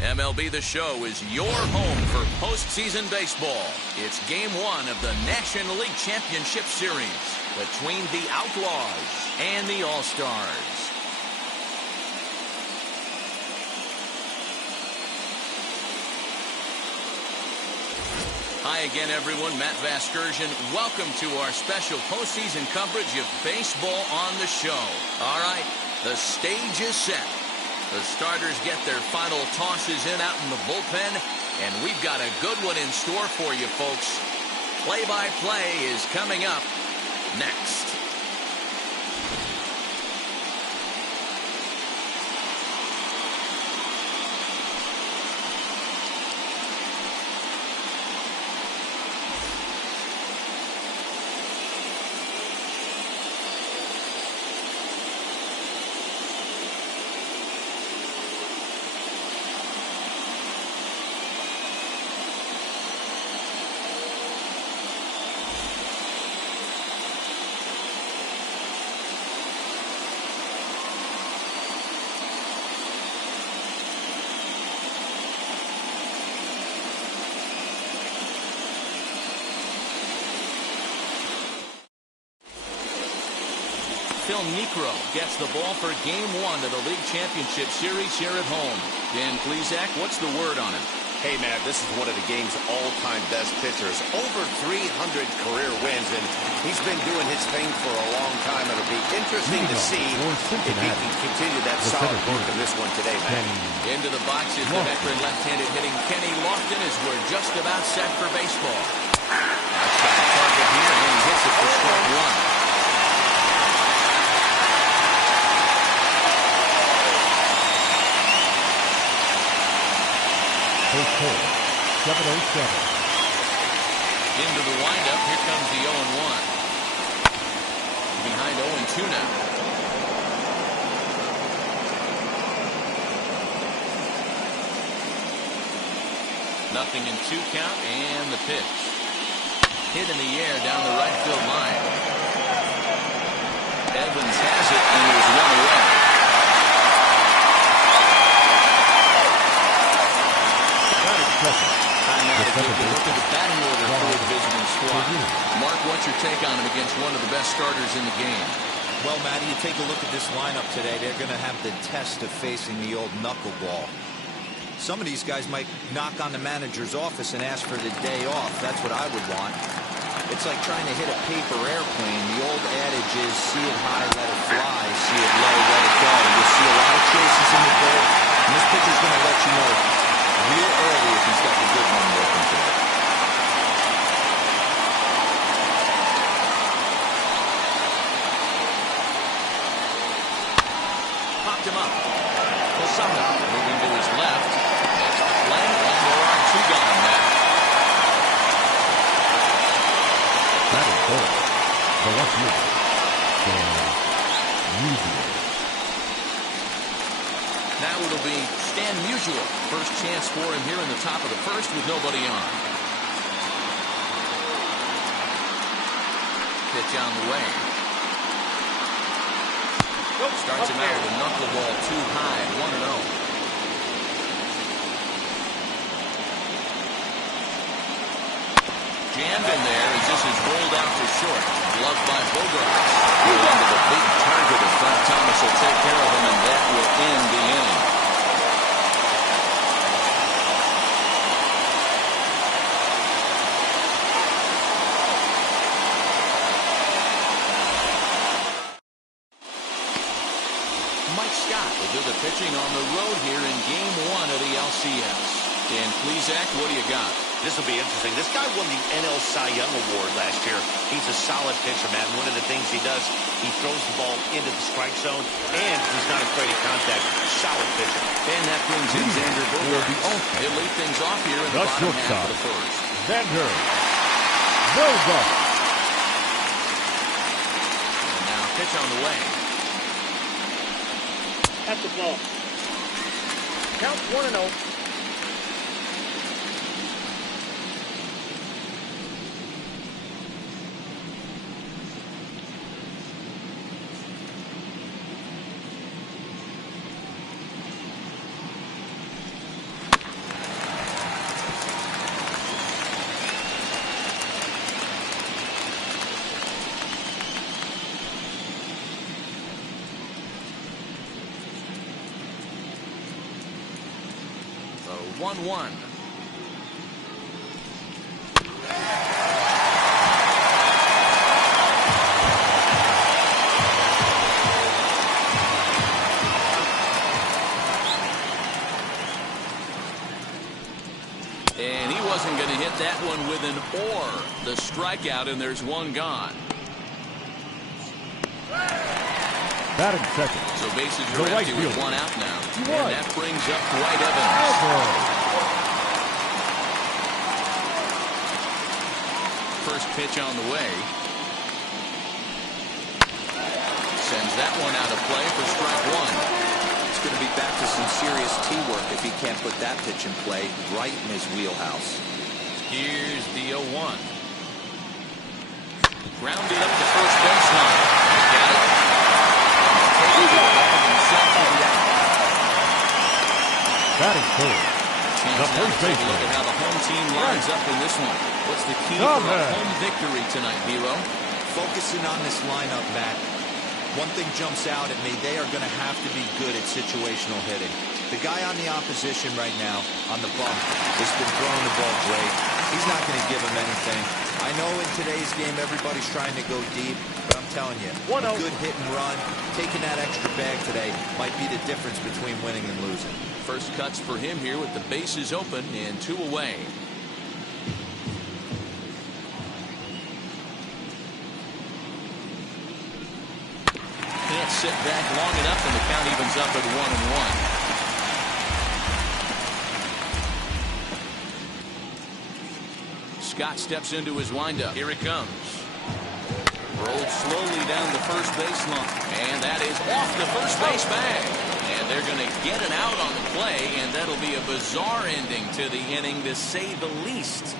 MLB The Show is your home for postseason baseball. It's Game 1 of the National League Championship Series between the Outlaws and the All-Stars. Hi again, everyone. Matt Vasgersian. Welcome to our special postseason coverage of baseball on the show. All right, the stage is set. The starters get their final tosses in out in the bullpen, and we've got a good one in store for you, folks. Play-by-play is coming up next. Phil Niekro gets the ball for Game 1 of the League Championship Series here at home. Dan Plesac, what's the word on him? Hey, Matt, this is one of the game's all-time best pitchers. Over 300 career wins, and he's been doing his thing for a long time. It'll be interesting to see if he can continue that solid work in this one today, Matt. Into the box is the veteran left-handed hitting Kenny Lofton as we're just about set for baseball. Outside target here, and he hits it for strike one. First hole, 707. Into the windup, here comes the 0-1. Behind 0-2 now. Nothing in 2 count, and the pitch. Hit in the air down the right field line. Evans has it, and there's one away. Time now to take a look at the batting order for the visiting squad. Mark, what's your take on him against one of the best starters in the game? Well, Matty, you take a look at this lineup today. They're going to have the test of facing the old knuckleball. Some of these guys might knock on the manager's office and ask for the day off. That's what I would want. It's like trying to hit a paper airplane. The old adage is see it high, let it fly. See it low, let it go. You'll see a lot of chases in the dirt. And this pitcher's going to let you know real early if he's got the good one working today. Popped him up. Posada moving to his left. Makes the play, and there are 2 gone now. That is goal. The left fielder, Dan Musial. Now it'll be Stan Musial. First chance for him here in the top of the first with nobody on. Pitch on the way. Starts him out with a knuckleball too high, 1-0. Jammed in there as this is rolled out to short. Gloved by Bogart. Into the big target of Frank Thomas will take care of him, and that will end the inning. Mike Scott will do the pitching on the road here in Game 1 of the LCS. Dan Plesac, what do you got? This will be interesting. This guy won the NL Cy Young Award last year. He's a solid pitcher, man. One of the things he does, he throws the ball into the strike zone, and he's not afraid of contact. Solid pitcher. And that brings in Xander Bogaerts. He'll lead things off here in the bottom half of the first. Xander Bogaerts. And now pitch on the way. At the ball. Count 1-0. 1-1. And he wasn't going to hit that one with an or. The strikeout, and there's one gone. Batting second. So bases The are right empty with fielder. one out now. Right. And that brings up Dwight Evans. First pitch on the way. Sends that one out of play for strike one. It's going to be back to some serious T-work if he can't put that pitch in play right in his wheelhouse. Here's the 0-1. Grounded up to first baseline. Got it. Batting third. Chance now to take a look at how the home team lines up in this one. What's the key for a home victory tonight, Hero? Focusing on this lineup, Matt. One thing jumps out at me. They are going to have to be good at situational hitting. The guy on the opposition right now on the bump has been throwing the ball great. He's not going to give him anything. I know in today's game everybody's trying to go deep, but I'm telling you, a good hit and run, taking that extra bag today might be the difference between winning and losing. First cuts for him here with the bases open and 2 away. Can't sit back long enough, and the count evens up at 1-1. Scott steps into his windup. Here it comes. Rolled slowly down the first baseline, and that is off the first base bag. And they're going to get it out on the play, and that'll be a bizarre ending to the inning, to say the least.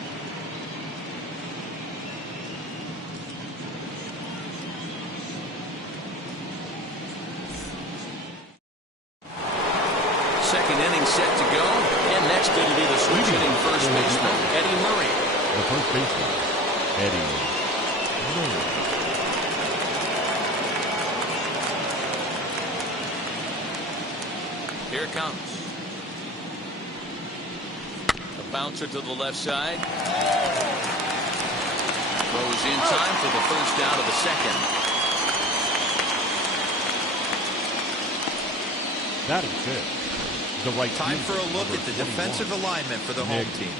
Second inning set to go, and next it'll be the switch hitting first baseman, Eddie Murray. The first baseman, Eddie Murray. Here it comes. A bouncer to the left side. Throws in time for the first out of the second. Batting fifth. The right Time for fielder, a look number at the 21. defensive alignment for the home Nick. team.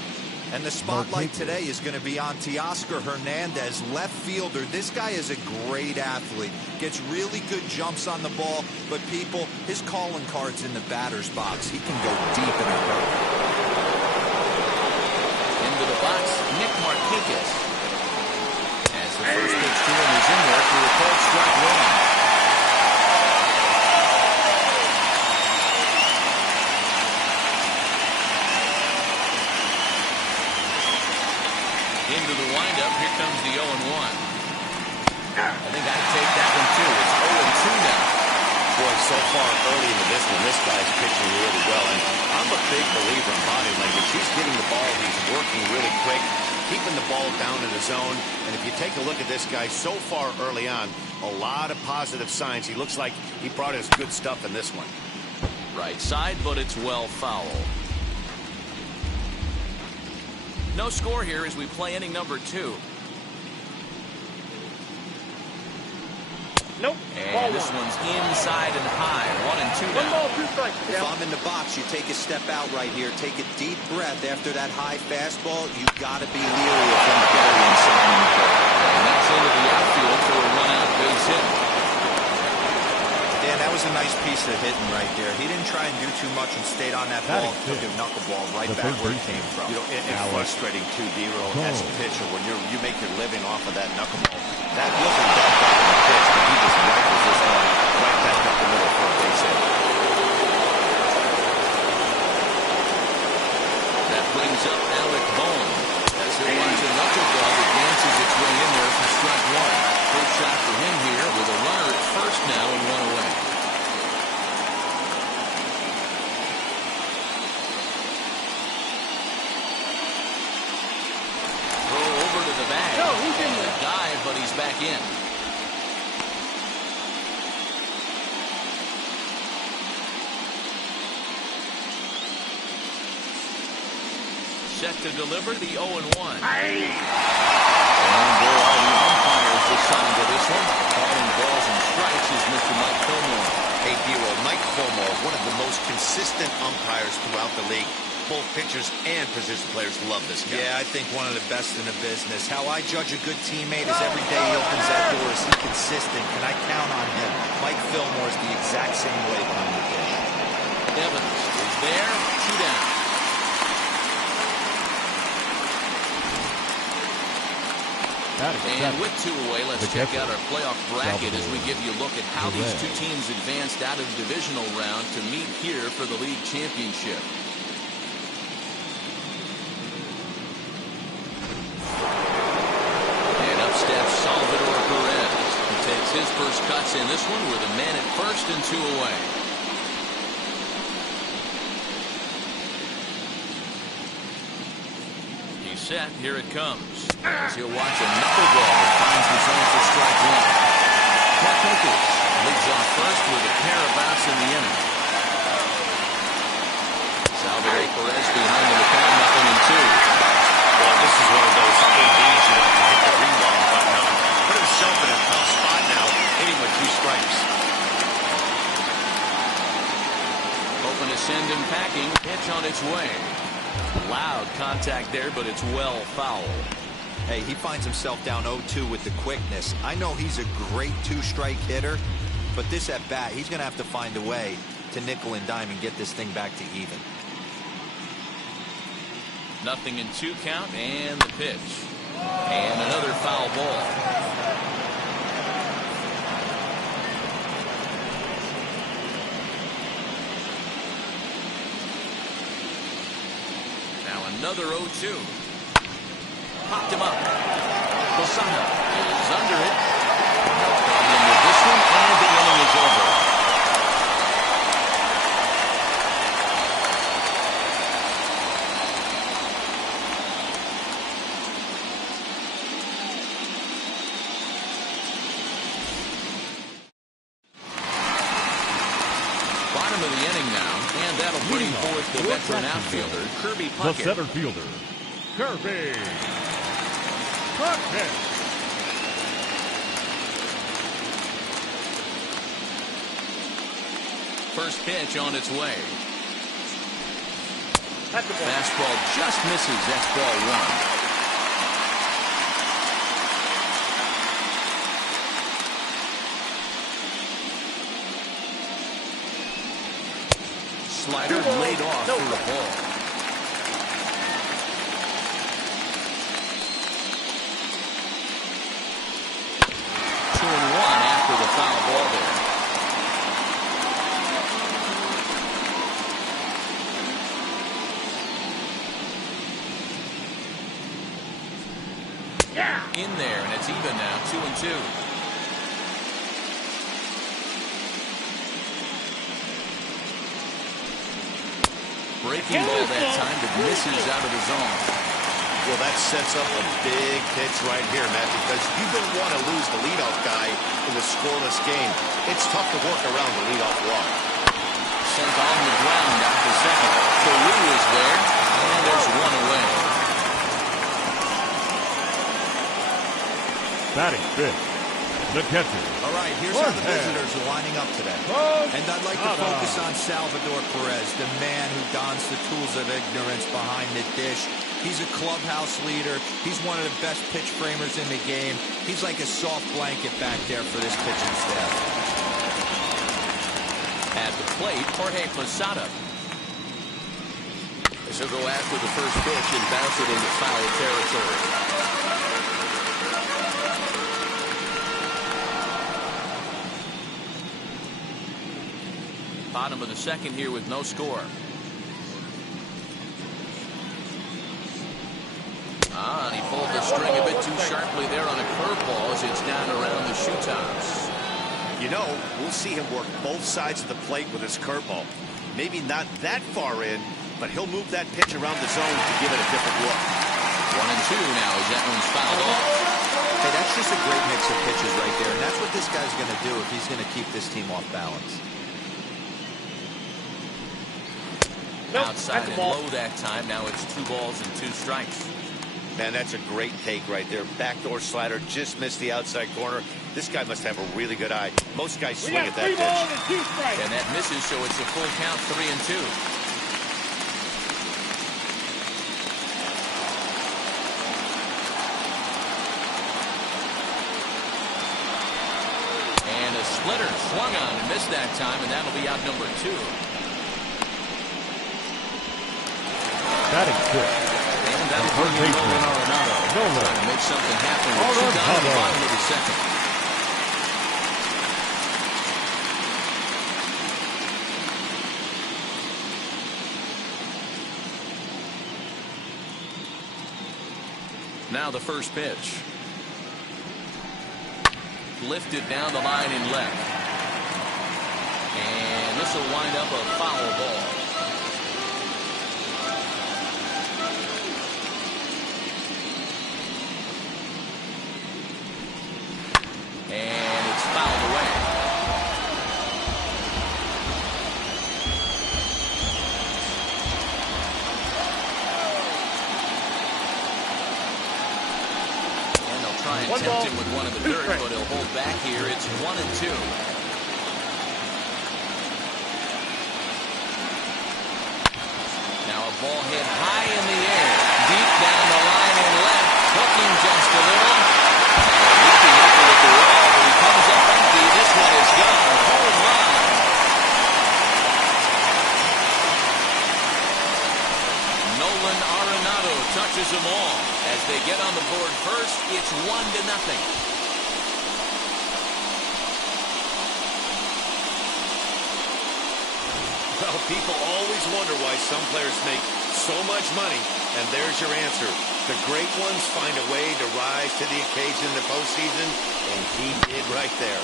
And the spotlight today is going to be on Teoscar Hernandez, left fielder. This guy is a great athlete. Gets really good jumps on the ball. But people, his calling card's in the batter's box. He can go deep in a hurry. Into the box, Nick Markakis. As the first pitch to him is in there for a called strike one. Into the windup, here comes the 0-1. I think I'd take that one too. It's 0-2 now. Boy, so far early into this one, this guy's pitching really well. And I'm a big believer in body language. He's getting the ball. He's working really quick, keeping the ball down in the zone. And if you take a look at this guy so far early on, a lot of positive signs. He looks like he brought his good stuff in this one. Right side, but it's well foul. No score here as we play inning number 2. Nope. And this one's inside and high. 1-2 One now. ball, 2 strikes. If I'm in the box, you take a step out right here. Take a deep breath after that high fastball. You got to be leery of him burying something in the play. And that's into the outfield for a one-out base hit. Dan, that was a nice piece of hitting right there. He didn't try and do too much and stayed on that ball. Took a knuckleball right back where it came from. You know, it's frustrating too, D-Roll, as a pitcher, when you make your living off of that knuckleball. That wasn't that bad of a pitch, but he just rifles this one right back up the middle for a base hit. That brings up Alec Bohm. As he'll watch a knuckleball that dances its way in there for strike one. First shot for him here with a runner at first now and 1 away. Throw over to the bag. No, he's in there. Dive, but he's back in. set to deliver the 0-1. And there are the umpires assigned to this one. Calling balls and strikes is Mr. Mike Fillmore. Hey, Hero, Mike Fillmore, one of the most consistent umpires throughout the league. Both pitchers and position players love this guy. Yeah, I think one of the best in the business. How I judge a good teammate is every day he opens that door. Is he consistent? Can I count on him? Mike Fillmore is the exact same way behind the dish. Evans is there, 2 down. And with 2 away, let's check out our playoff bracket as we give you a look at how these 2 teams advanced out of the divisional round to meet here for the league championship. And up steps Salvador Perez, who takes his first cuts in this one with a man at first and 2 away. He's set. Here it comes. As he'll watch a knuckleball that finds the zone for strike 1. Martinez leads off first with a pair of outs in the inning. Salvador Perez behind in the count, 0-2. Well, this is one of those ABs you have to hit the rewind button on. Put himself in a tough spot now, hitting with 2 strikes. Hoping to send him packing. Pitch on its way. Loud contact there, but it's well foul. Hey, he finds himself down 0-2 with the quickness. I know he's a great 2-strike hitter, but this at bat, he's going to have to find a way to nickel and dime and get this thing back to even. 0-2 count, and the pitch. And another foul ball. Now another 0-2. Popped him up. Posada is under it. No problem with this one, and the inning is over. Bottom of the inning now, and that'll bring forth the veteran outfielder, Kirby Puckett. The center fielder, Kirby Puckett. First pitch on its way. That's the ball. Fastball just misses. That's ball 1. Slider laid off for a ball. After the foul ball there. In there, and it's even now, 2-2. Breaking ball that time, but misses out of the zone. Well, that sets up a big pitch right here, Matt, because you don't want to lose the leadoff guy in the scoreless game. It's tough to work around the leadoff walk. Sent on the ground out to second. Carew is there, and there's 1 away. Batting fifth, the catcher. All right, here's how the visitors are lining up today. And I'd like to focus on Salvador Perez, the man who dons the tools of ignorance behind the dish. He's a clubhouse leader. He's one of the best pitch framers in the game. He's like a soft blanket back there for this pitching staff. At the plate, Jorge Posada. This will go after the first pitch and bounce it into foul territory. Bottom of the second here with no score. And he pulled the string a bit too sharply there on a curveball as it's down around the shoe tops. You know, we'll see him work both sides of the plate with his curveball. Maybe not that far in, but he'll move that pitch around the zone to give it a different look. 1-2 now as that one's fouled off. Hey, that's just a great mix of pitches right there, and that's what this guy's going to do if he's going to keep this team off balance. Nope, Outside that's a and ball. low that time. Now it's 2 balls and 2 strikes. Man, that's a great take right there. Backdoor slider just missed the outside corner. This guy must have a really good eye. Most guys We swing got at that 3 balls pitch. and 2 strikes. And that misses, so it's a full count, 3-2. And a splitter swung on and missed that time, and that'll be out number 2. Batting fifth. And that'll bring in Nolan Arenado. Trying to make something happen with 2 down in the bottom of the second. Now the first pitch. Lifted down the line in left. And this will wind up a foul ball. And it's fouled away. And they'll try and tempt him with one in the dirt, but he'll hold back here. It's 1-2. Now a ball hit high in the air, deep down the line in left, hooking just a little. Leaping up with the wall, but he comes up empty. This one is gone. Home run. Nolan Arenado touches them all. As they get on the board first, it's 1-0. Well, people always wonder why some players make so much money, and there's your answer. The great ones find a way to rise to the occasion in the postseason, and he did right there.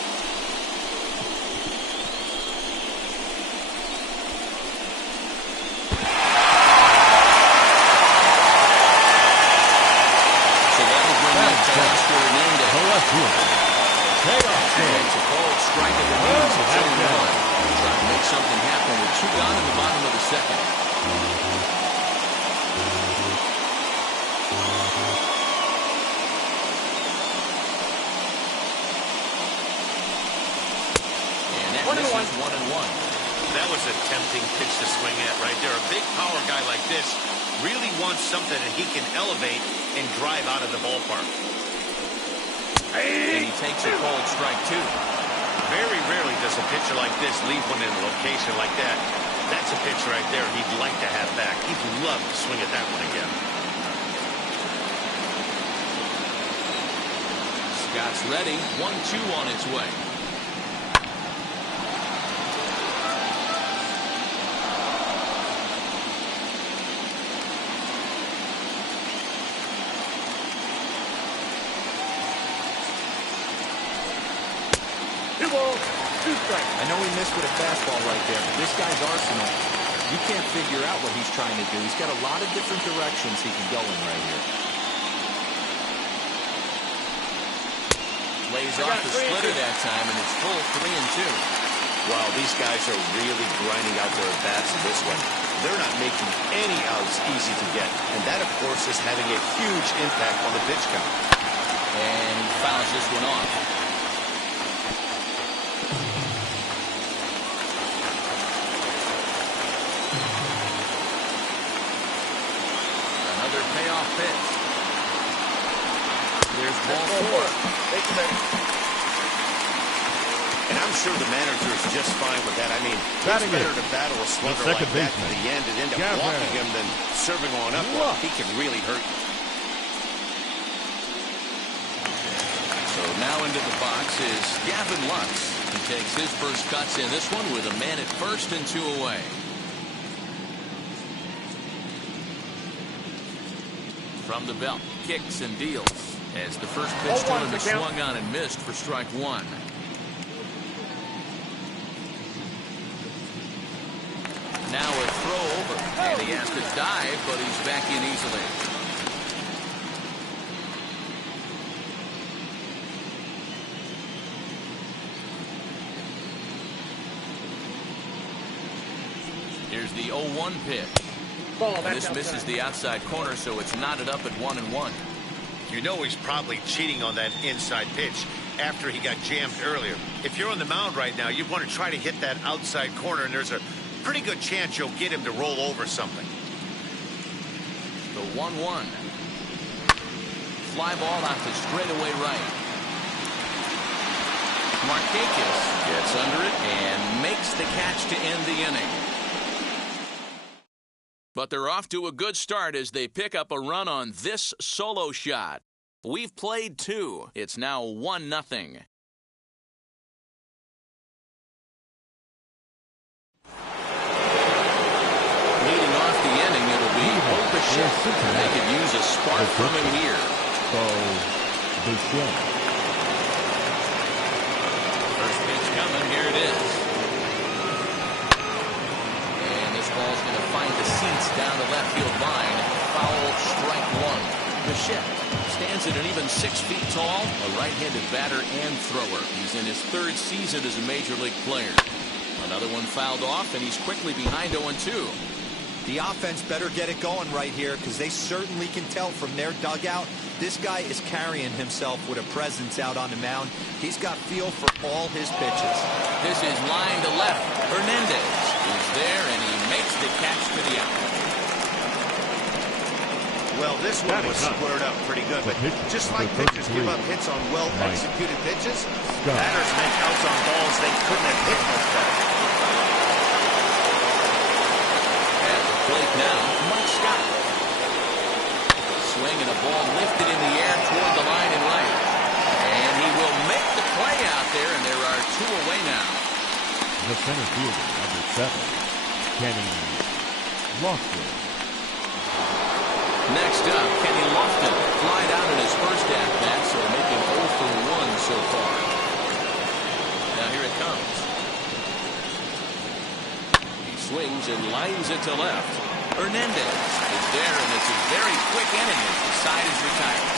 So that'll bring in Teoscar Hernandez. The left fielder. It's a cold strike at the knees. It's 0-1. Trying to make something happen with 2 gone in the bottom of the second. And that misses 1-1. That was a tempting pitch to swing at right there. A big power guy like this really wants something that he can elevate and drive out of the ballpark. And he takes a cold strike, too. Very rarely does a pitcher like this leave one in a location like that. That's a pitch right there he'd like to have back. He'd love to swing at that one again. Scott's ready. 1-2 on its way. I know he missed with a fastball right there, but this guy's arsenal, you can't figure out what he's trying to do. He's got a lot of different directions he can go in right here. Lays off the splitter that time, and it's full 3-2. Wow, these guys are really grinding out their at-bats in this one. They're not making any outs easy to get, and that, of course, is having a huge impact on the pitch count. And he fouls this one off. Another payoff pitch. There's ball 4. And I'm sure the manager is just fine with that. I mean, it's better to battle a slugger like that to the end and end up walking him than serving on up. He can really hurt you. So now into the box is Gavin Lux. He takes his first cuts in this one with a man at first and 2 away. From the belt, kicks and deals as the first pitch to him is swung on and missed for strike 1. Now a throw over, and he has to dive, but he's back in easily. Here's the 0-1 pitch. Ball, And that's this misses outside. the outside corner, so it's knotted up at 1-1. You know he's probably cheating on that inside pitch after he got jammed earlier. If you're on the mound right now, you want to try to hit that outside corner, and there's a pretty good chance you'll get him to roll over something. The 1-1. Fly ball out to straightaway right. Markakis gets under it and makes the catch to end the inning. But they're off to a good start as they pick up a run on this solo shot. We've played 2. It's now 1-0. Leading off the inning, it'll be Bichette. They could use a spark from him here. First pitch coming. Here it is. And this ball's going to find the seats down the left field line. Foul, strike 1. Bichette stands at an even 6 feet tall, a right-handed batter and thrower. He's in his 3rd season as a major league player. Another one fouled off, and he's quickly behind 0-2. The offense better get it going right here, because they certainly can tell from their dugout this guy is carrying himself with a presence out on the mound. He's got feel for all his pitches. This is line to left. Hernandez is there, and he makes the catch for the out. Well, this one was squared up pretty good, but just like pitchers give up hits on well-executed pitches, batters make outs on balls they couldn't have hit much better. At the plate now, Mike Scott. Swing and a ball lifted in the air toward the line and right. And he will make the play out there, and there are 2 away now. The center fielder, number 7, Kenny Lofton. Next up, Kenny Lofton flied out in his first at-bat, so making 0 for 1 so far. Now here it comes. He swings and lines it to left. Hernandez is there, and it's a very quick inning as the side is retired.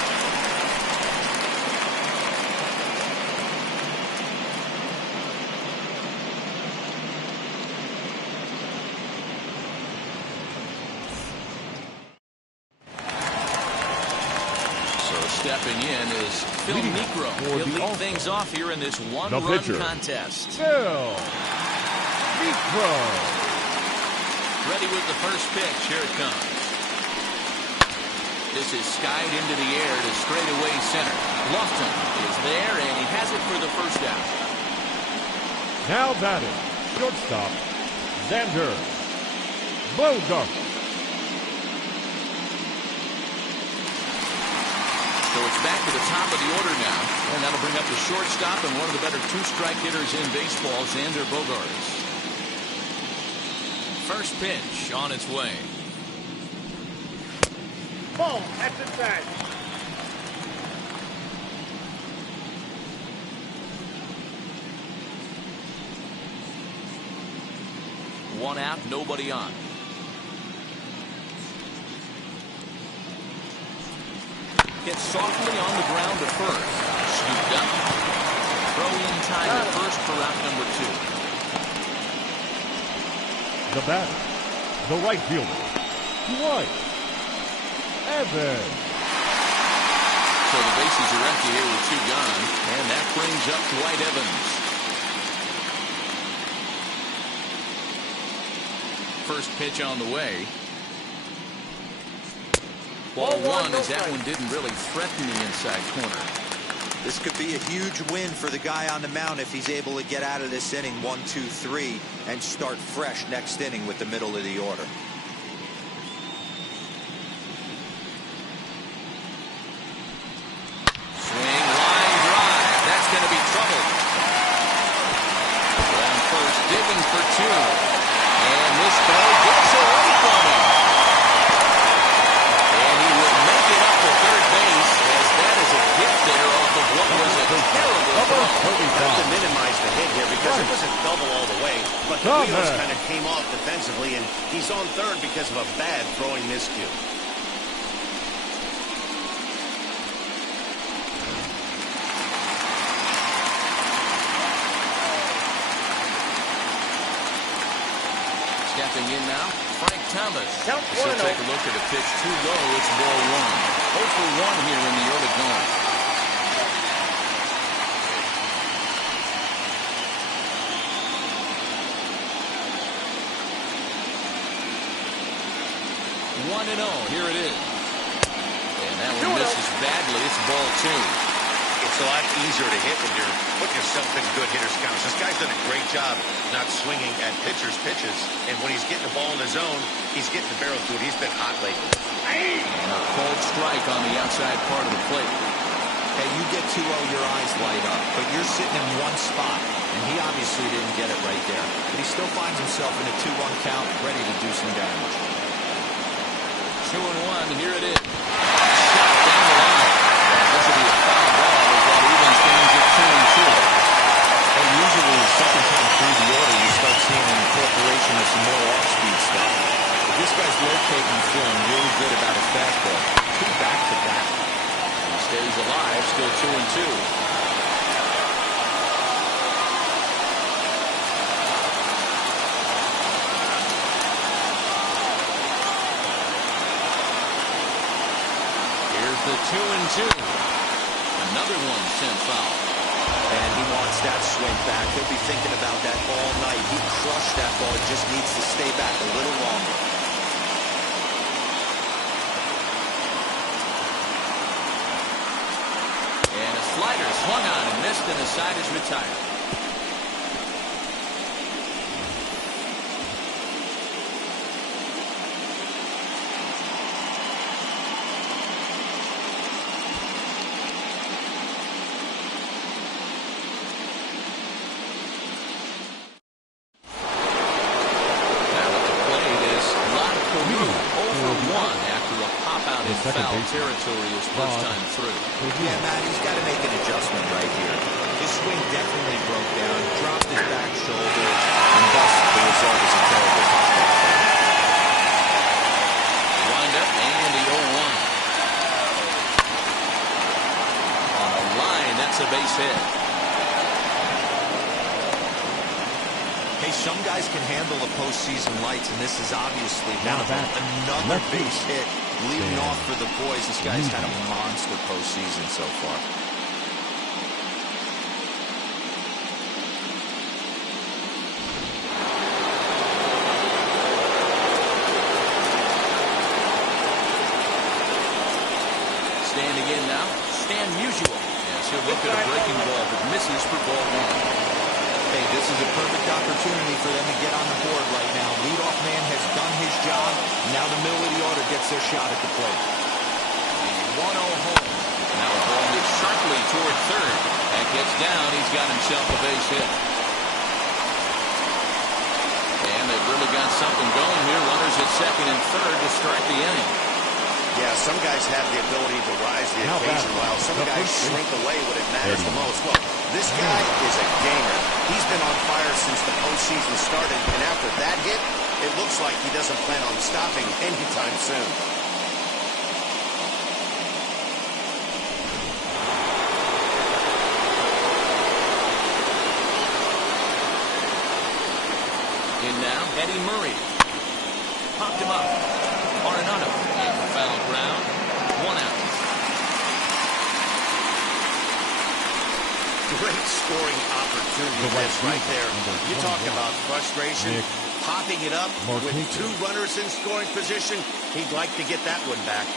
Stepping in is Phil Niekro. He'll lead things off here in this one-run contest. Phil Niekro. Ready with the first pitch. Here it comes. This is skied into the air to straightaway center. Lofton is there, and he has it for the first out. Now batting, shortstop, Xander Bogaerts. So it's back to the top of the order now, and that'll bring up the shortstop and one of the better 2-strike hitters in baseball, Xander Bogaerts. First pitch on its way. Ball, that's inside. One out, nobody on. Gets softly on the ground to first. Scooped up. Throw in time at first for out number 2. The batter, the right fielder, Dwight Evans. So the bases are empty here with 2 gone, and that brings up Dwight Evans. First pitch on the way. Ball 1 as that one didn't really threaten the inside corner. This could be a huge win for the guy on the mound if he's able to get out of this inning 1, 2, 3 and start fresh next inning with the middle of the order. Swing, line drive. That's going to be trouble. Around first, digging for 2. And this ball gets away from him. And he will make it up to third base as that is a hit there off of what was a terrible throw. Have to minimize the hit here because it wasn't double all the way, but the wheels kind of came off defensively, and he's on third because of a bad throwing miscue. Stepping in now, Frank Thomas. Count He'll 1-0. take a look at a pitch too low. It's ball one. 0 for 1 here in the early going. One and 0. Here it is. And that one misses badly. It's ball two. It's a lot easier to hit when you're putting yourself in good hitter's counts. This guy's done a great job not swinging at pitchers' pitches. And when he's getting the ball in his zone, he's getting the barrel to it. He's been hot lately. And a cold strike on the outside part of the plate. Hey, you get 2-0, your eyes light up. But you're sitting in one spot. And he obviously didn't get it right there. But he still finds himself in a 2-1 count, ready to do some damage. 2-1. Here it is. Shot down the line. This will be a foul ball as that even stands at 2-2. And usually the second time through the order, you start seeing an incorporation of some more off-speed stuff. But this guy's locating and feeling really good about his fastball. 2 back-to-back. He stays alive, still 2-2. Here's the 2-2. Another one sent foul. And he wants that swing back. He'll be thinking about that all night. He crushed that ball. He just needs to stay back a little longer. And a slider swung on and missed, and the side is retired. Foul territory his first time through. Yeah, Matt, he's got to make an adjustment right here. His swing definitely broke down, dropped his back shoulder, and thus the result is a terrible pop-up. Wind up and the 0-1. On a line, that's a base hit. Hey, some guys can handle the postseason lights, and this is obviously one of them. Another base hit. Leading off for the boys. This guy's had a monster postseason so far. Standing in now, Stan Musial. Yes, he'll look at a breaking ball that misses for ball one. Hey, this is a perfect opportunity for them to get on the board right now. Leadoff man has done his job. Now the middle of the order gets their shot at the plate. The 1-0 home. Now a ball hit sharply toward third. That gets down. He's got himself a base hit. And they've really got something going here. Runners at second and third to start the inning. Yeah, some guys have the ability to rise the occasion while some guys shrink away when it matters the most. Well, this guy is a gamer. He's been on fire since the postseason started, and after that hit, it looks like he doesn't plan on stopping anytime soon. In now, Eddie Murray. Popped him up. Arenado in the foul ground. 1 out. Great scoring opportunity right there. You talk about frustration, popping it up with 2 runners in scoring position. He'd like to get that one back.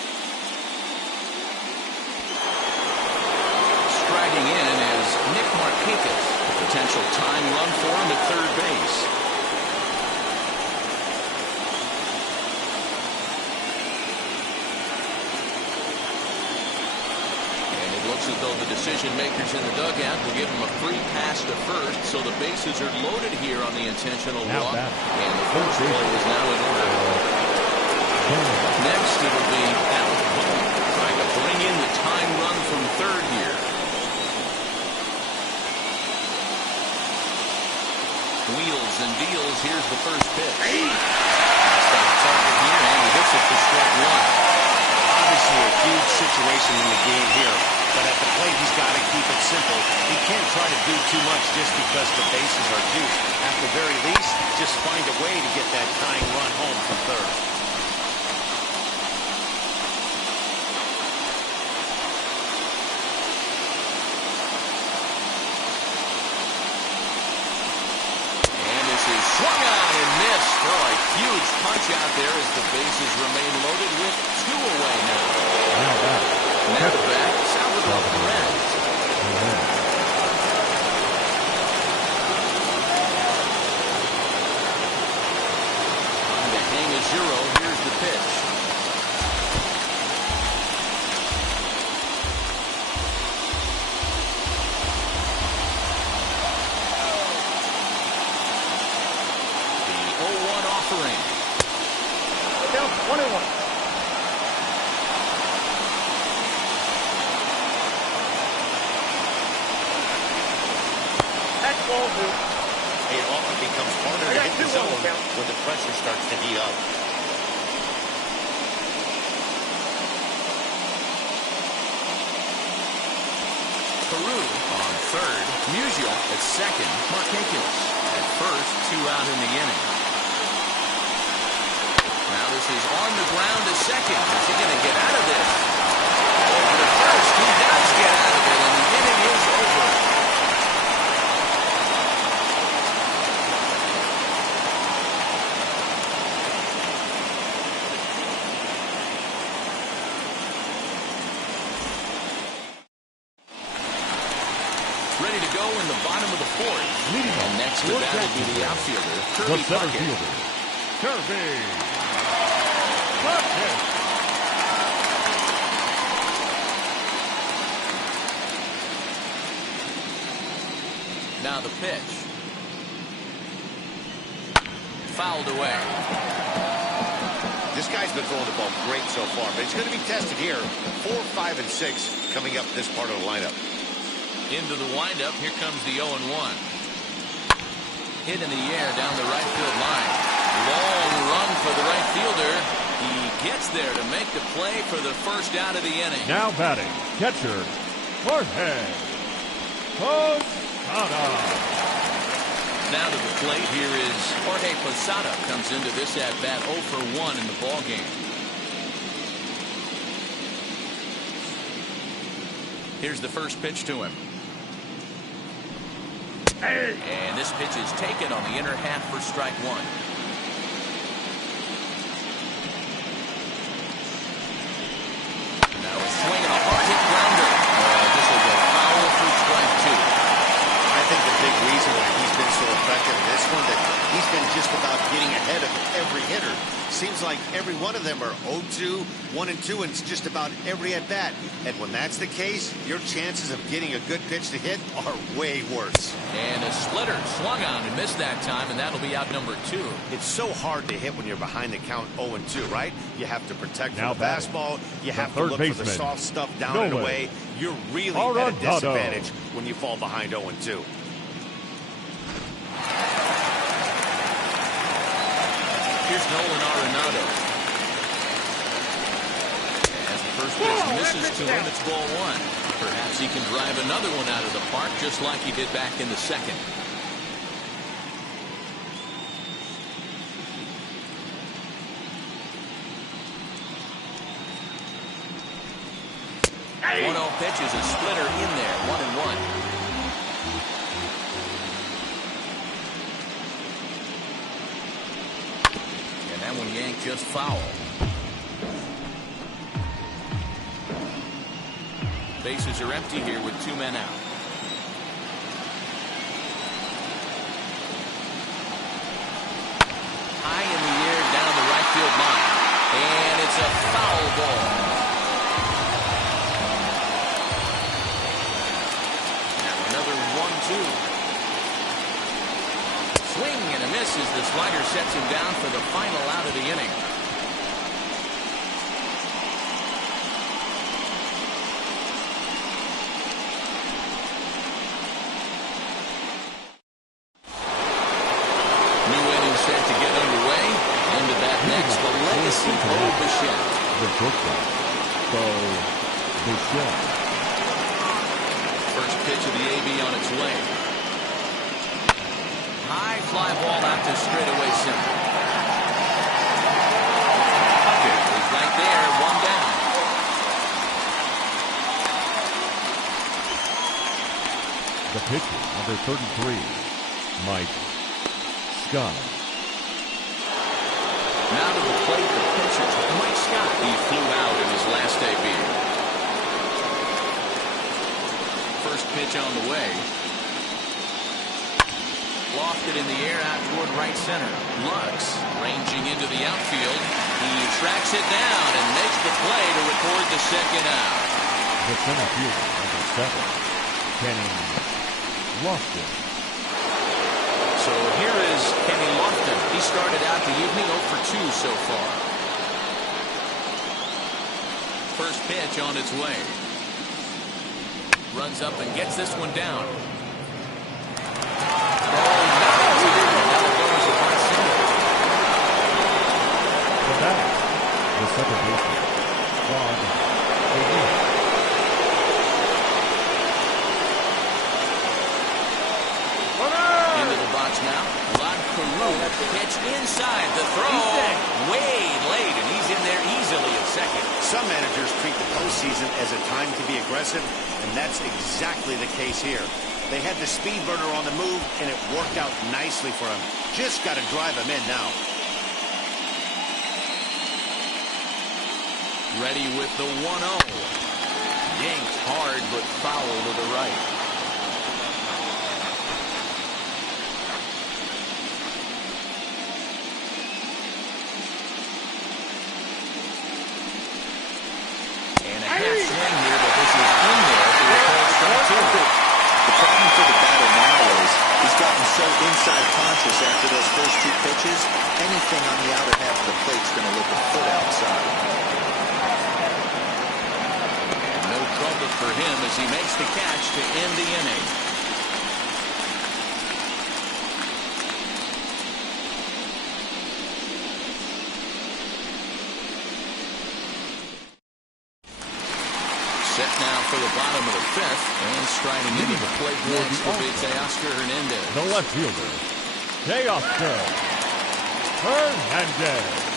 Striding in is Nick Markakis. Potential time run for him at third base. Looks as though the decision makers in the dugout will give him a free pass to first, so the bases are loaded here on the intentional walk, and the first play is now in order. Next, it'll be Alec Bohm trying to bring in the time run from third here. Wheels and deals. Here's the first pitch. That's got a target here, and he hits it for strike one. Obviously a huge situation in the game here. But at the plate, he's got to keep it simple. He can't try to do too much just because the bases are juiced. At the very least, just find a way to get that tying run home from third. Swung on and missed. Oh, a huge punch out there as the bases remain loaded with 2 away now. Now back, Salvador Perez. On to hang a 0. Here's the pitch. Down 21. That's ball 2. It often becomes harder to hit the zone when the pressure starts to heat up. Peru on third. Musial at second. Marquez at first. 2 out in the inning. Now this is on the ground to second. Is he going to get out of this? Over to first. He does get out of it, and the inning is over. Ready to go in the bottom of the 4th. And next to that will be the outfielder, Kirby Puckett. Kirby. Now the pitch. Fouled away. This guy's been throwing the ball great so far, but he's going to be tested here. 4, 5, and 6 coming up this part of the lineup. Into the windup. Here comes the 0-1. Hit in the air down the right field line. Long run for the right fielder. He gets there to make the play for the first out of the inning. Now batting, catcher, Jorge Posada. Now to the plate, here is Jorge Posada. Comes into this at-bat 0 for 1 in the ballgame. Here's the first pitch to him. And this pitch is taken on the inner half for strike 1. Now a swing and a hard-hit grounder. This will go foul for strike 2. I think the big reason why he's been so effective in this one, that he's been just about getting ahead of every hitter. Seems like every one of them are 0-2, 1-2, and it's just about every at-bat. And when that's the case, your chances of getting a good pitch to hit are way worse. And a splitter swung on and missed that time, and that'll be out number 2. It's so hard to hit when you're behind the count 0-2, right? You have to protect Now from the fastball. You have to third look baseman, for the soft stuff down and away. You're really at a disadvantage when you fall behind 0-2. Here's Nolan Arenado. As the first pitch misses to him, it's ball 1. Perhaps he can drive another one out of the park just like he did back in the second. Hey. 1-0 pitch is a splitter in there, 1-1. That one yanked just foul. Bases are empty here with 2 men out. High in the air down the right field line. And it's a foul ball. Now another 1-2. Swing and a miss as the slider sets him down for the final out of the inning. New inning set to get underway. Into that next, the legacy Bo Bichette. First pitch of the AB on its way. High fly ball out to straightaway center. Puckett is right there, one down. The pitcher, number 33, Mike Scott. Now to the plate, the pitcher, Mike Scott. He flew out in his last AB. First pitch on the way. Lofted in the air out toward right center. Lux ranging into the outfield. He tracks it down and makes the play to record the second out. The center fielder, number 7, Kenny Lofton. So here is Kenny Lofton. He started out the evening 0 for 2 so far. First pitch on its way. Runs up and gets this one down. The batter, the second baseman, Rod O'Neill. Into the box now. Rod Carew. Pitch inside. The throw. Way late, and he's in there easily at second. Some managers treat the postseason as a time to be aggressive, and that's exactly the case here. They had the speed burner on the move, and it worked out nicely for him. Just got to drive him in now. Ready with the 1-0. Yanked hard, but foul to the right. And a half swing here, but this is in there for a cold strike two. The problem for the batter now is he's gotten so inside conscious after those first 2 pitches. Anything on the outer half of the plate is going to look a foot outside. No trouble for him as he makes the catch to end the inning. Set now for the bottom of the 5th, and striding into the plate next will be Teoscar Hernandez. The left fielder, Teoscar Hernandez.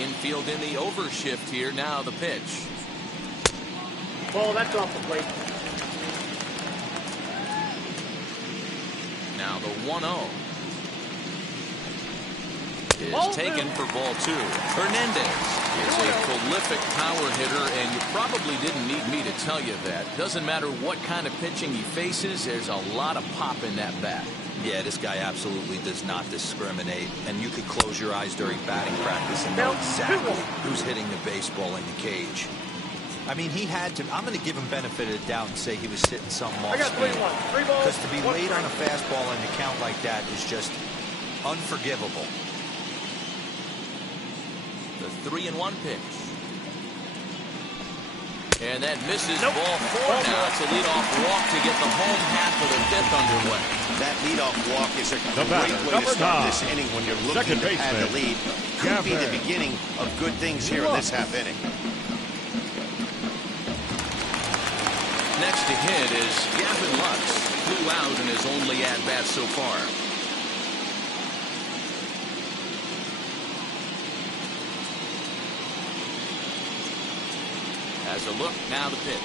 Infield in the overshift here. Now the pitch. Ball, that's off the plate. Now the 1-0 is Ball taken 2. for ball 2. Hernandez is a prolific power hitter, and you probably didn't need me to tell you that. Doesn't matter what kind of pitching he faces, there's a lot of pop in that bat. Yeah, this guy absolutely does not discriminate, and you could close your eyes during batting practice and know exactly who's hitting the baseball in the cage. I mean, he had to. I'm going to give him benefit of the doubt and say he was sitting something off I got 3-1. 3 balls. Because to be 1 late on a strike. fastball and a count like that is just unforgivable. The 3-1 pitch. And that misses Nope. ball 4 now. It's a leadoff walk to get the home half of the 5th underway. That leadoff walk is a The great batter, way number to start 9, this inning when you're looking second to pad the baseman, lead. Could be the Gavin beginning of good things here in this half inning. Next to hit is Gavin Lux. Flew out in his only at-bat so far. As a look, now the pitch.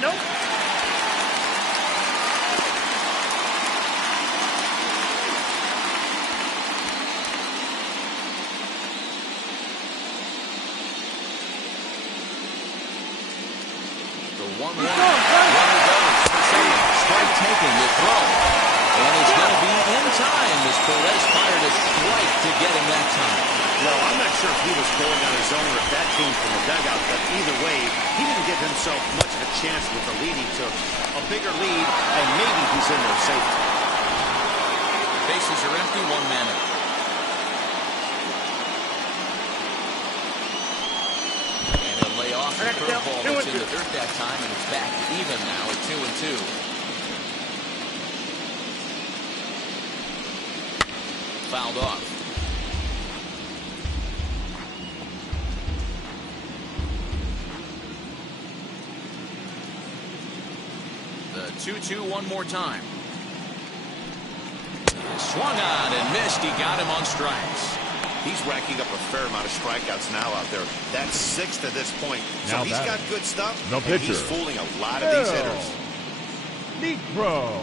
Nope. The 1-1. Runner goes for second. Strike taken, the throw. And it's going to be in time as Perez fired a strike to get him that time. Well, I'm not sure if he was going on his own or if that came from the dugout, but either way, he didn't give himself much of a chance with the lead he took. A bigger lead, and maybe he's in there safely. Bases are empty, 1 man out. in the dirt that time, and it's back even now at 2-2. Fouled off. The 2-2 one more time. Swung on and missed. He got him on strikes. He's racking up a fair amount of strikeouts now out there. That's 6 to this point. So he's got good stuff. No and pitcher. He's fooling a lot of these hitters. Negro.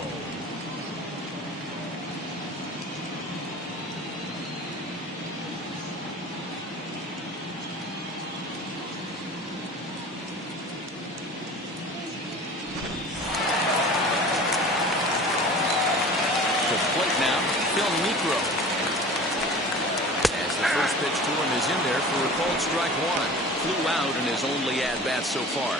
First pitch to him is in there for a called strike one. Flew out in his only at-bat so far.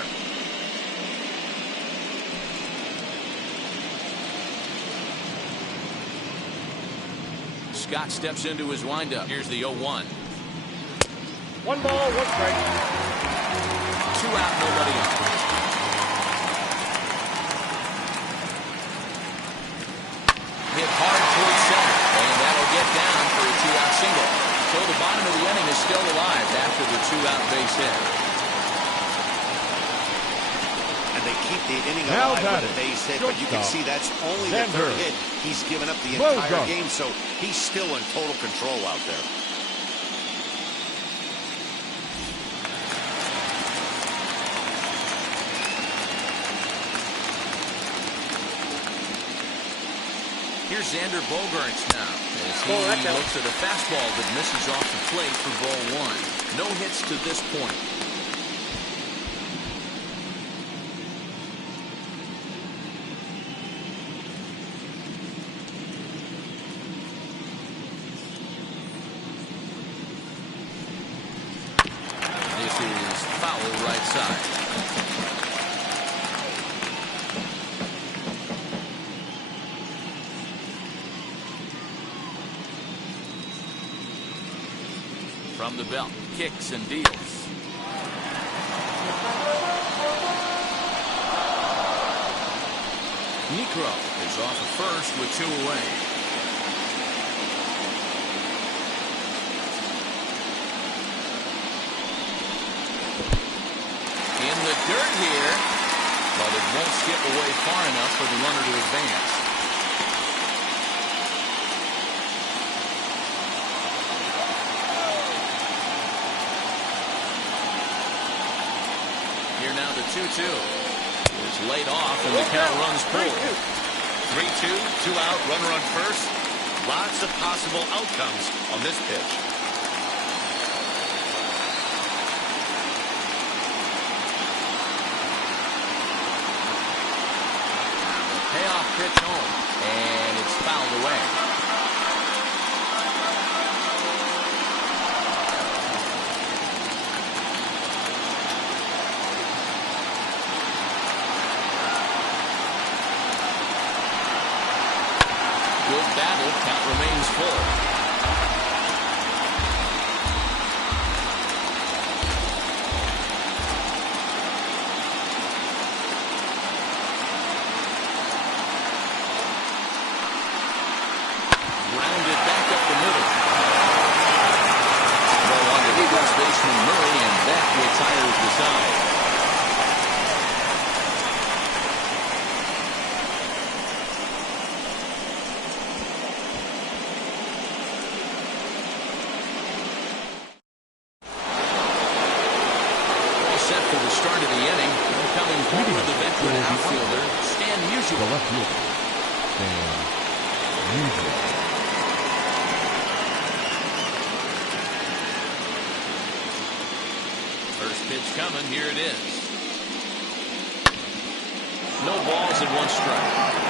Scott steps into his windup. Here's the 0-1. 1 ball, 1 strike. 2 out, nobody on. Hit hard towards center, and that'll get down for a 2-out single. So the bottom of the inning is still alive after the 2-out base hit. And they keep the inning alive with a base hit, but you can see that's only the third hit. He's given up the entire game, so he's still in total control out there. Here's Xander Bogaerts now as he looks at a fastball that misses off the plate for ball 1. No hits to this point. This is foul right side. From the belt, kicks and deals. Necro is off at first with 2 away. In the dirt here, but it won't skip away far enough for the runner to advance. Here now the 2-2. It's laid off and the count runs full. 3-2, 2 out, runner on first. Lots of possible outcomes on this pitch. Payoff pitch home, and it's fouled away. Good battle, count remains full. Grounded back up the middle. No longer the first baseman Murray, and that retires the side. Set for the start of the inning. Coming forward, the veteran outfielder, Stan Musial. The left fielder, Stan Musial. First pitch coming. Here it is. No balls and 1 strike.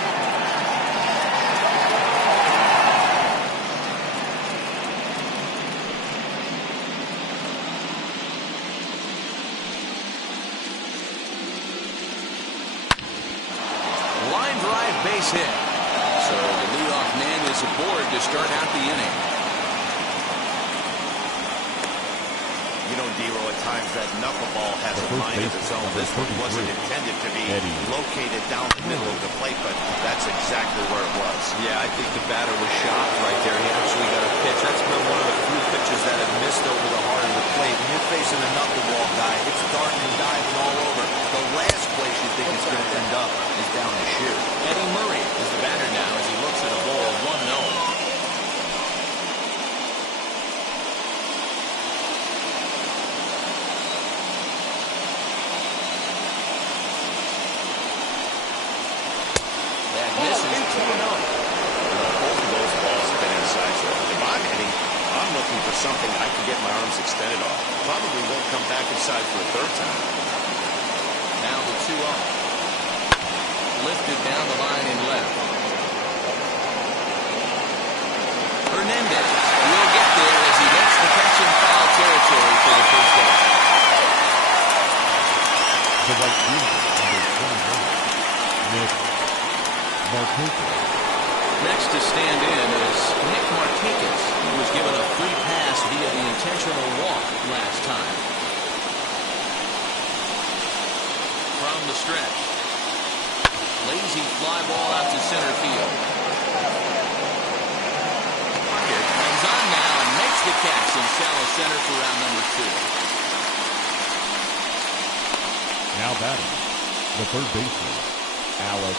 Line drive base hit. So the leadoff man is aboard to start out the inning. You know, D'Lo, at times that knuckleball has a mind of its own. This one wasn't intended to be located down the middle of the plate, but that's exactly where it was. Yeah, I think the batter was shocked right there. He actually got a pitch. That's been one of the few pitches that have missed over the heart of the plate. When you're facing a knuckleball guy, it's darting and diving all over. The last place you think it's going to end up is down the chute. Eddie Murray is the batter now as he looks at a ball 1-0. For something I can get my arms extended off. Probably won't come back inside for a third time. Now the 2-0. Lifted down the line in left. Hernandez will get there as he makes the catch in foul territory for the first out. The right fielder, number 21, Nick Martinez. Next to stand in is Nick Martinez, who was given a free pass via the intentional walk last time. From the stretch. Lazy fly ball out to center field. Puckett comes on now and makes the catch in shallow center for round number 2. Now batting, the third baseman, Alex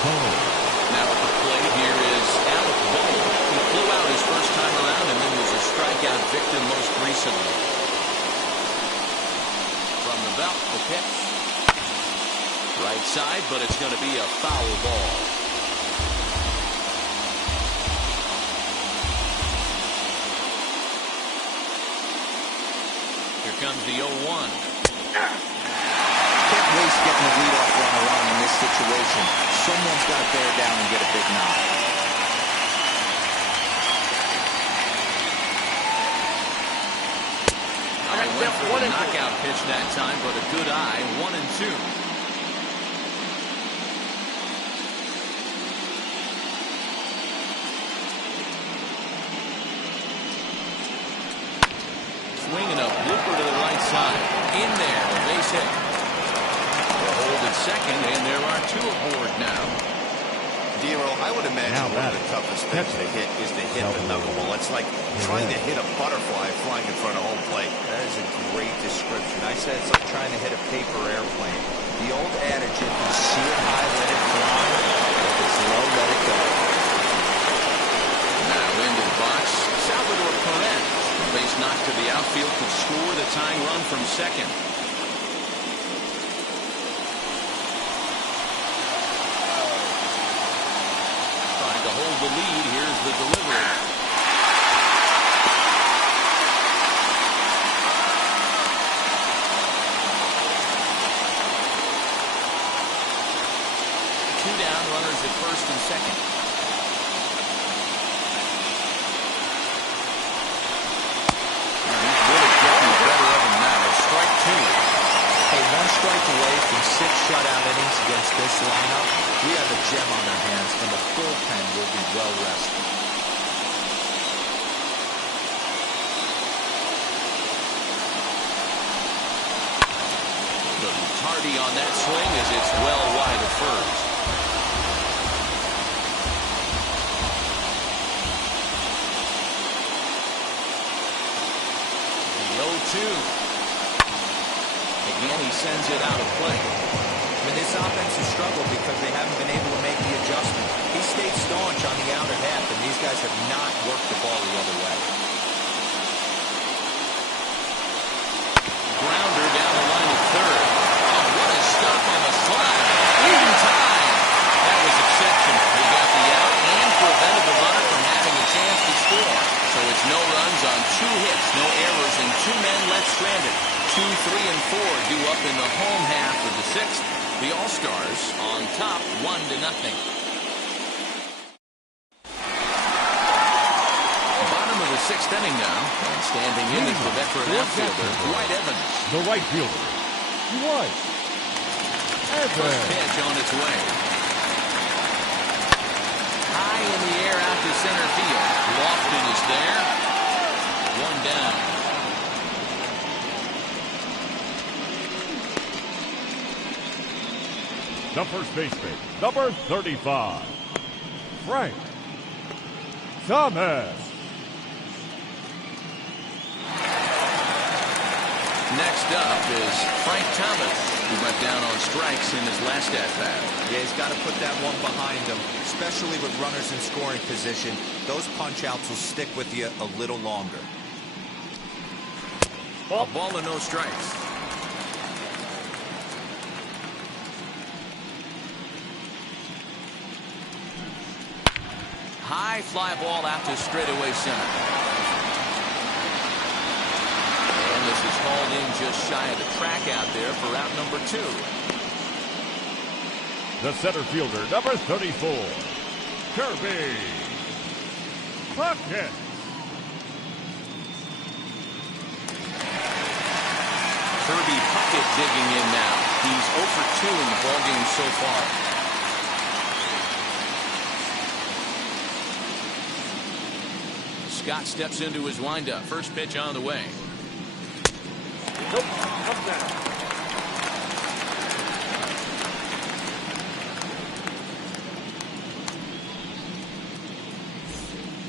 Cole. Now at the plate here is Alec Bowl. He flew out his first time around and then was a strikeout victim most recently. From the belt, the pitch. Right side, but it's going to be a foul ball. Here comes the 0-1. Can't waste getting the leadoff runner on in this situation. Someone's got to bear down and get a big knock. They went for the knockout pitch that time, but a good eye. 1-2. Swinging a blooper to the right side. In there, a base hit. They'll hold at second, and there are 2 aboard now. D'Lo, I would imagine one of the toughest things to hit is to hit the knuckleball. It's like trying to hit a butterfly flying in front of home plate. That is a great description. I said it's like trying to hit a paper airplane. The old adage, if you see it high, let it fly. If it's low, let it go. Now into the box, Salvador Perez. Base knock to the outfield could score the tying run from second. Trying to hold the lead. Here's the delivery. Two down, runners at first and second. Strike away from 6 shutout innings against this lineup. We have a gem on our hands, and the bullpen will be well rested. Little tardy on that swing as it's well wide of first. The 0-2. Again, he sends it out of play. I mean, this offense has struggled because they haven't been able to make the adjustment. He stayed staunch on the outer half, and these guys have not worked the ball the other way. Grounder down the line at third. Oh, what a stop on the slide. Even time. That was exceptional. He got the out and prevented the runner from having a chance to score. So it's no runs on 2 hits, no errors, and 2 men left stranded. 2, 3, and 4 due up in the home half of the 6th. The All-Stars on top 1-0. Bottom of the 6th inning now. And standing in is the veteran outfielder, Dwight Evans. The right fielder, Dwight Evans. First pitch on its way. High in the air out to center field. Lofton is there. 1 down. The first baseman, number 35, Frank Thomas. Next up is Frank Thomas, who went down on strikes in his last at-bat. Yeah, he's got to put that one behind him, especially with runners in scoring position. Those punch-outs will stick with you a little longer. A ball and no strikes. High fly ball out to straightaway center. And this is hauled in just shy of the track out there for out number 2. The center fielder, number 34, Kirby Puckett. Kirby Puckett digging in now. He's 0 for 2 in the ballgame so far. Scott steps into his windup. First pitch on the way. Nope, comes down.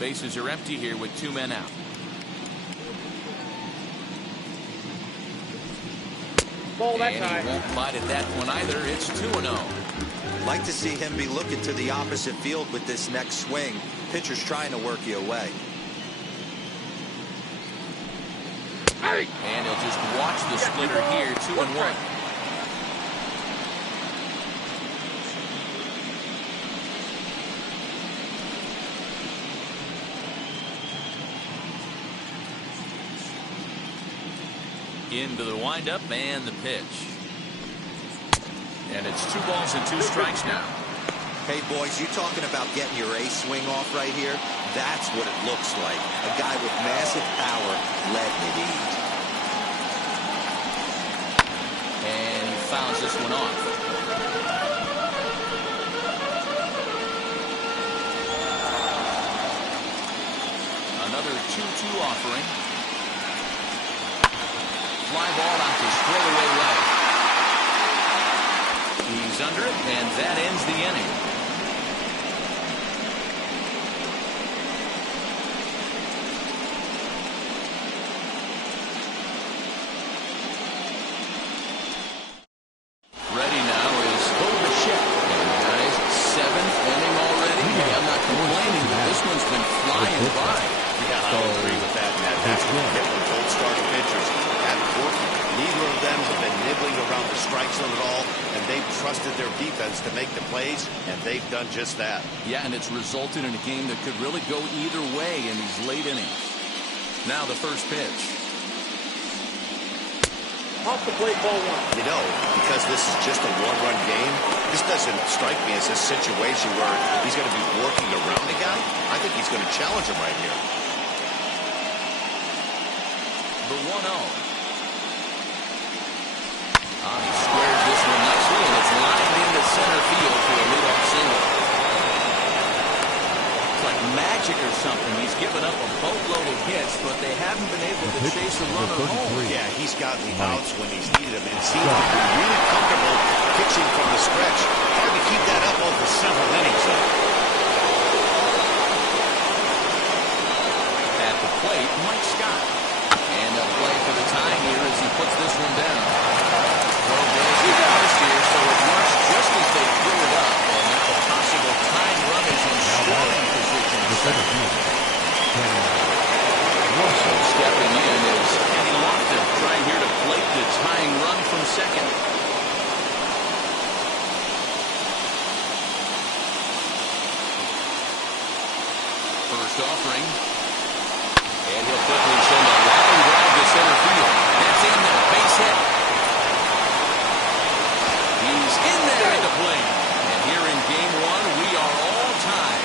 Bases are empty here with 2 men out. Ball that And time. he won't bite at that one either. It's 2-0. Like to see him be looking to the opposite field with this next swing. Pitcher's trying to work you away. And he'll just watch the splitter here. 2-1. Into the windup and the pitch. And it's 2 balls and 2 strikes now. Hey, boys, you talking about getting your ace swing off right here? That's what it looks like. A guy with massive power letting it eat. And he fouls this one off. Another 2-2 offering. Fly ball out to straightaway right. He's under it, and that ends the inning. Ready now is Kovacek. And guys, 7th inning already. Hey, I'm not complaining, but this one's been flying by. Yeah, I'll agree with that, Matt. That's what you get with both starting pitchers. Neither of them have been nibbling around the strike zone at all, and they've trusted their defense to make the plays, and they've done just that. Yeah, and it's resulted in a game that could really go either way in these late innings. Now the first pitch. Off the plate, ball 1. You know, because this is just a one-run game, this doesn't strike me as a situation where he's going to be working around the guy. I think he's going to challenge him right here. The 1-0. He squares this one nicely, and it's lined into center field for a leadoff single. It's like magic or something. He's given up a boatload of hits, but they haven't been able to chase a runner home. Yeah, he's gotten the outs when he's needed them and seems to be really comfortable pitching from the stretch. Hard to keep that up over several innings, though. At the plate, Mike Scott. And a play for the tie here as he puts this one down. Well, there's the first here, so it works just as they threw it up. And now a possible tying runners in scoring position. The center fielder, Russell stepping in is Kenny Lofton trying here to plate the tying run from second. First offering. And he'll quickly send a line drive to center field. That's in there. Base hit. He's in there at the plate. And here in game 1, we are all tied.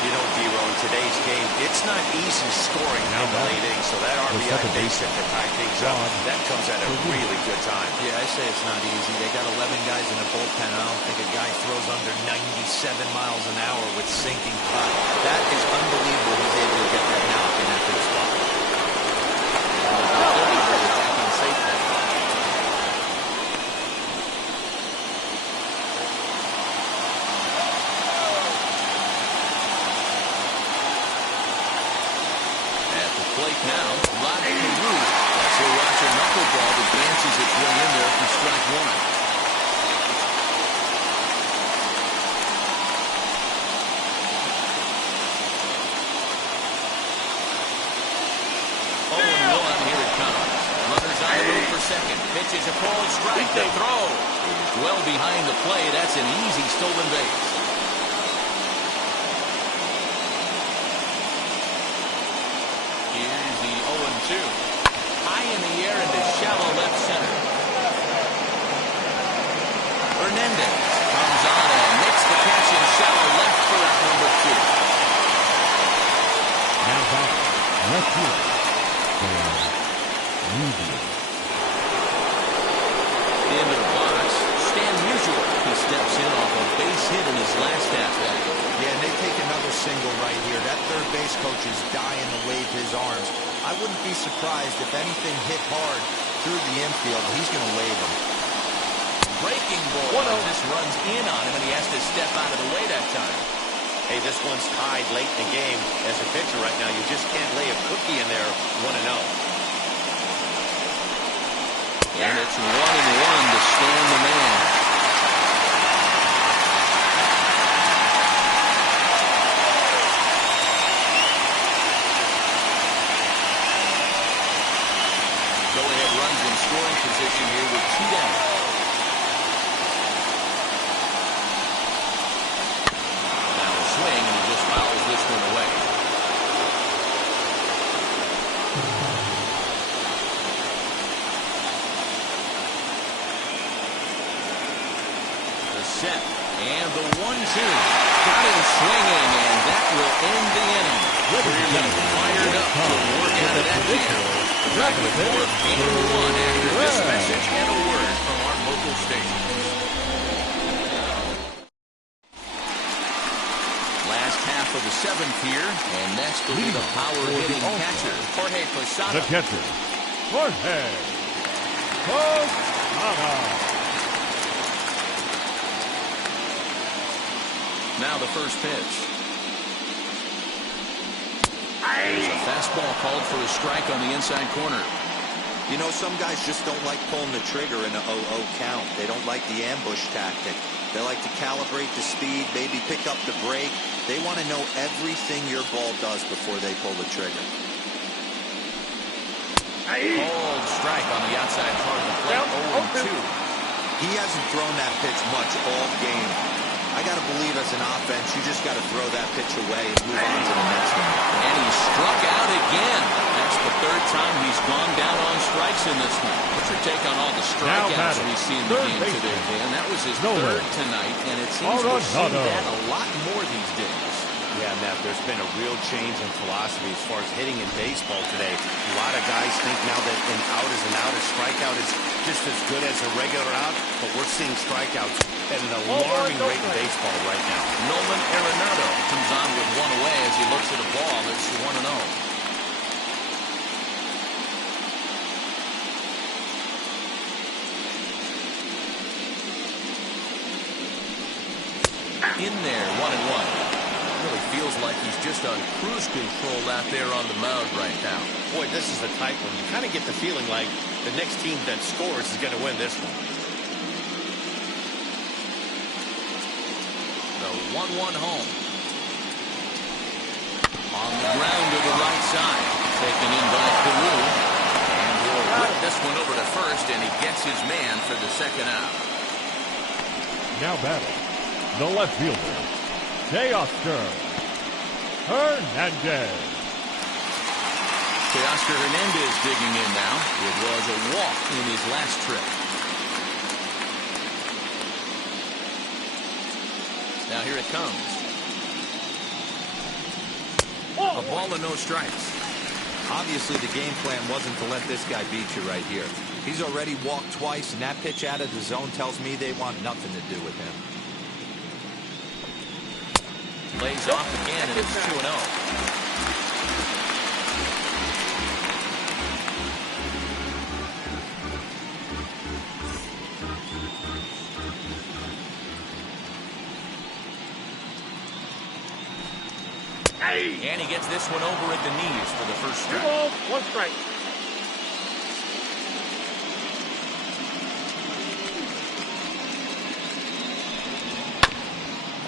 You know, Dero, in today's game, it's not easy scoring in the late innings, so that RBI base hit to tie things up, that comes at a really good time. Yeah, I say it's not easy. They got 11 guys in the bullpen. I don't think a guy throws under 97 miles an hour with sinking cut. That is unbelievable he's able to get that knock in that big spot. Now, Rod Carew. That's he'll watch a knuckleball that dances its way in there for strike one. 0-1, here it comes. Runners on the move for second. Pitch is a called strike. The throw is well behind the play. That's an easy stolen base. Here's the 0-2. High in the air into shallow left center. Hernandez comes on and makes the catch in shallow left for out number 2. Now back left field. Into the box, Stan Musial. He steps in off a base hit in his last at-bat. Yeah, and they take another single right here. That third base coach is dying to wave his arms. I wouldn't be surprised if anything hit hard through the infield. He's going to wave him. Breaking ball. This runs in on him, and he has to step out of the way that time. Hey, this one's tied late in the game. As a pitcher right now, you just can't lay a cookie in there 1-0. And it's 1-1 to Stan the man. Go-ahead runs in scoring position here with 2 down. Now a swing, and he just fouls this one away. Set and the 1-2 got him swinging, and that will end the inning. Clearly fired up to work out of that jam. Back with more of Game 1 after this message and a word from our local station. Last half of the 7th here, and next will be the power hitting catcher, Jorge Posada. The catcher, Jorge Posada. Now the first pitch. There's a fastball called for a strike on the inside corner. You know, some guys just don't like pulling the trigger in a 0-0 count. They don't like the ambush tactic. They like to calibrate the speed, maybe pick up the brake. They want to know everything your ball does before they pull the trigger. Called strike on the outside part of the plate, 0-2. He hasn't thrown that pitch much all game. I got to believe as an offense, you just got to throw that pitch away and move on to the next one. And he struck out again. That's the 3rd time he's gone down on strikes in this one. What's your take on all the strikeouts we see in the game today, Dan? That was his 3rd tonight, and it seems we're seeing that a lot more these days. Yeah, Nev, there's been a real change in philosophy as far as hitting in baseball today. A lot of guys think now that an out is an out, a strikeout is just as good as a regular out, but we're seeing strikeouts at an alarming rate in baseball right now. Nolan Arenado comes on with 1 away as he looks at a ball that's 1-0. In there, 1-1. Really feels like he's just on cruise control out there on the mound right now. Boy, this is a tight one. You kind of get the feeling like the next team that scores is going to win this one. The 1-1 home. On the ground to the right side. Taken in by Carew. And he'll whip this one over to first, and he gets his man for the 2nd out. Now batting, the left fielder, Teoscar Hernandez. Teoscar Hernandez digging in now. It was a walk in his last trip. Now here it comes. A ball and no strikes. Obviously, the game plan wasn't to let this guy beat you right here. He's already walked twice, and that pitch out of the zone tells me they want nothing to do with him. Lays off again, and it's 2-0. And he gets this one over at the knees for the first 2 strike. balls, 1 strike.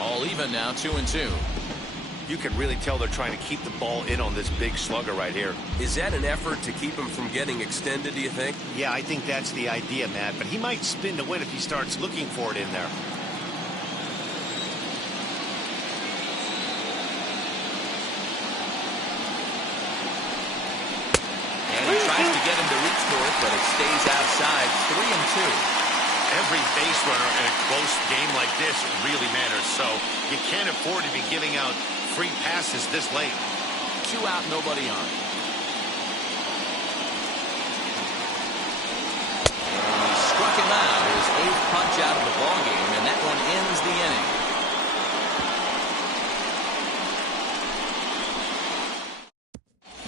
All even now, 2-2. You can really tell they're trying to keep the ball in on this big slugger right here. Is that an effort to keep him from getting extended, do you think? Yeah, I think that's the idea, Matt. But he might spin to win if he starts looking for it in there. And he tries to get him to reach for it, but it stays outside. 3-2. Every base runner in a close game like this really matters, so you can't afford to be giving out free passes this late. 2 out, nobody on. And he struck him out. His 8th punch out of the ballgame, and that one ends the inning.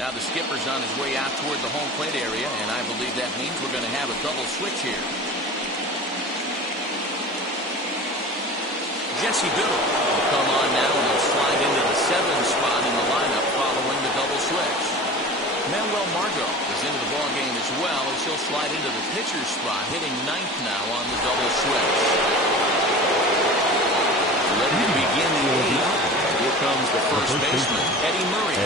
Now the skipper's on his way out toward the home plate area, and I believe that means we're going to have a double switch here. Jesse Biddle will come on now, and he'll slide into the 7th spot in the lineup following the double switch. Manuel Margot is into the ballgame as well, as he'll slide into the pitcher's spot, hitting 9th now on the double switch. Ready to begin the 8th. Here comes the first baseman, Eddie Murray.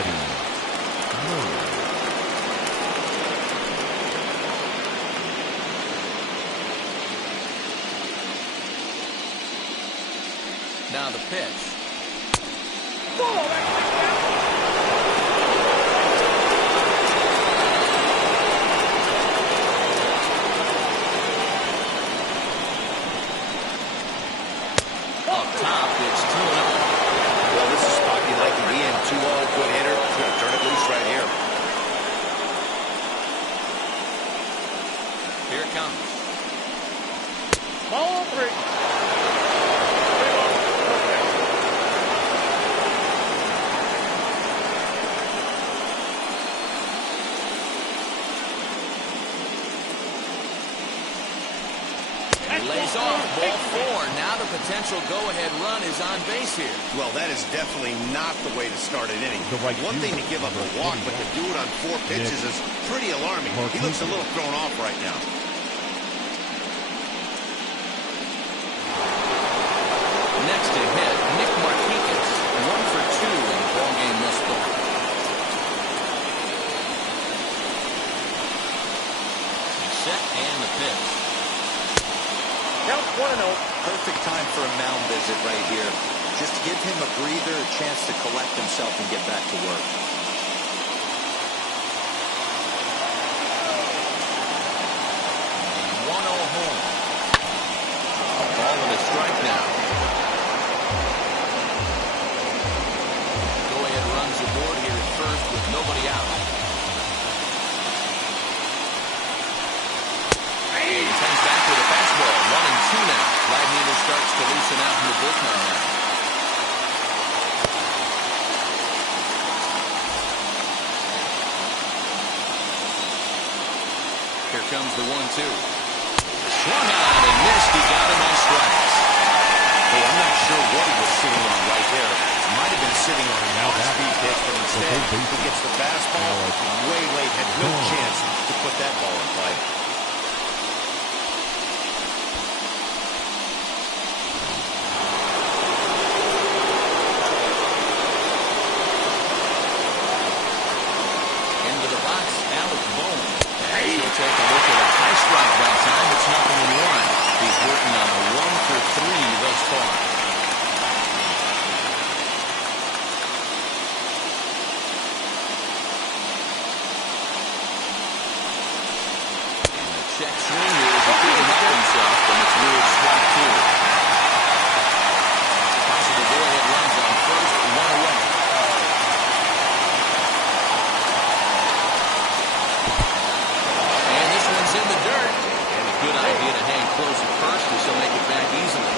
Now the pitch. Up top, it's 2-0. Well, this is a spot you like to be in. 2-0, good hitter. He's going to turn it loose right here. Here it comes. Ball 3. Lays off, ball 4. Now the potential go-ahead run is on base here. Well, that is definitely not the way to start an inning. One thing to give up a walk, but to do it on 4 pitches is pretty alarming. He looks a little thrown off right now. Next to hit, Nick Martinez, 1 for 2 in the ballgame this ball. He's set and the pitch. Count 1-0. Perfect time for a mound visit right here. Just to give him a breather, a chance to collect himself and get back to work. 1-0 home. A ball and a strike now. Go-ahead runs aboard here at first with nobody out. He comes back with a fastball. 1-2 now. Right-hander starts to loosen out in the bullpen now. Here comes the 1-2. Swung on and missed. He got him on strikes. Hey, I'm not sure what he was sitting on right there. Might have been sitting on an off-speed pitch, but instead he gets the fastball way late. Had no chance to put that ball in play. Into the box, Alec Bohm. He'll take a look at a high strike that time. It's 0-1. He's working on a 1 for 3 thus far. And the check swing here is he couldn't help himself, and it's ruled strike 2. Possible go-ahead runs on first, 1 away. And this one's in the dirt. And a good idea to hang close at first, as he'll make it back easily.